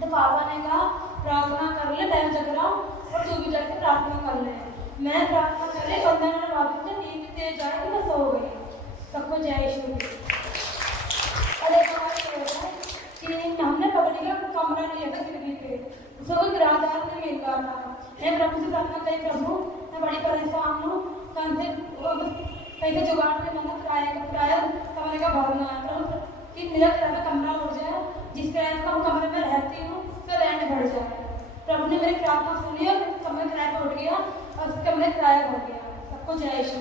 तो पापा ने कहा प्रार्थना कर ले, मैं जग रहा हूँ और तू भी जाके प्रार्थना कर ले। मैं प्रार्थना कर ले, 15 मिनट बाद मुझे नींद तेज आई तो मैं सो गई। सबको जय श्री। अरे कि हमने पकड़ी का कमरा लिया था खिड़की पे, उसको किराएदार ने मिल रहा था। मैं प्रभु से प्रार्थना करी, प्रभु मैं बड़ी परेशान हूँ, कहीं जुगाड़ में मैंने किराया कमरे का भरना है, प्रभु कि मेरा किराया का कमरा उड़ जाए, जिस किराए का कमरे में रहती हूँ उसका रेंट बढ़ जाए। प्रभु ने मेरी प्रार्थना सुनी और कमरे किराया उठ गया और उस कमरे किराया बढ़ गया। सबको जय श्री।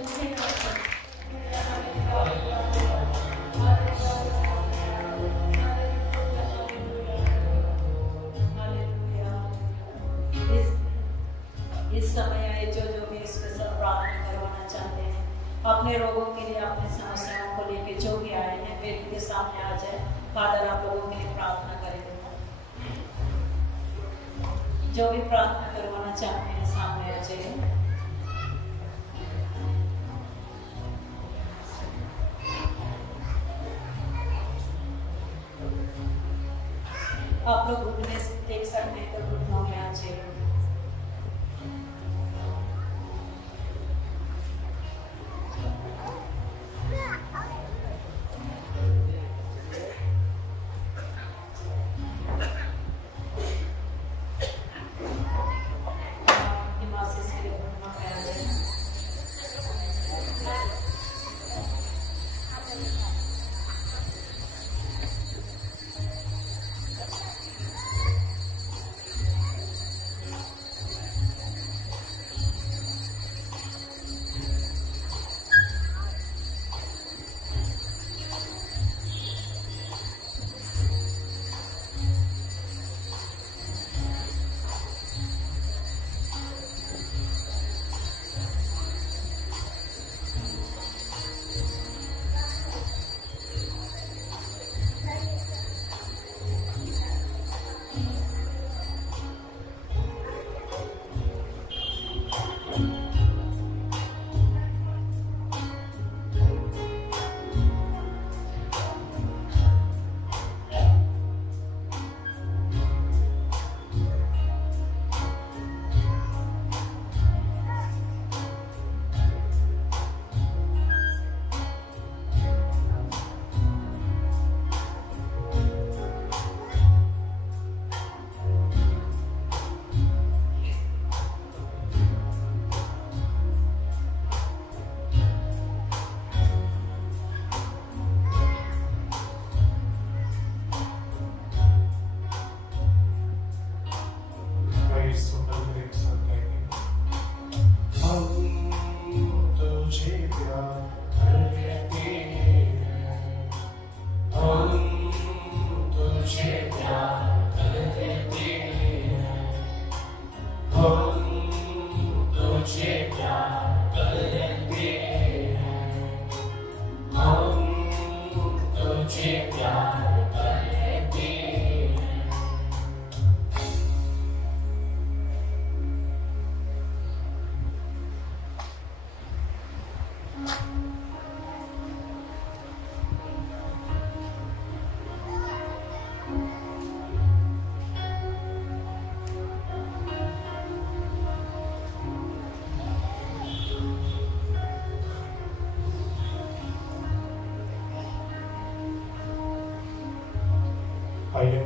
इस समय जो भी स्पेशल प्रार्थना करवाना चाहते हैं, अपने रोगों के लिए, अपने समस्याओं को लेके जो भी आए हैं वेदी के सामने आ जाए। फादर आप लोगों के लिए प्रार्थना करेंगे। जो भी प्रार्थना करवाना चाहते हैं सामने आ जाइए। आप लोग घुटने देख सकते हैं तो घुटनों में आ जाइए।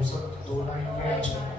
उस वक्त 2 लाइन में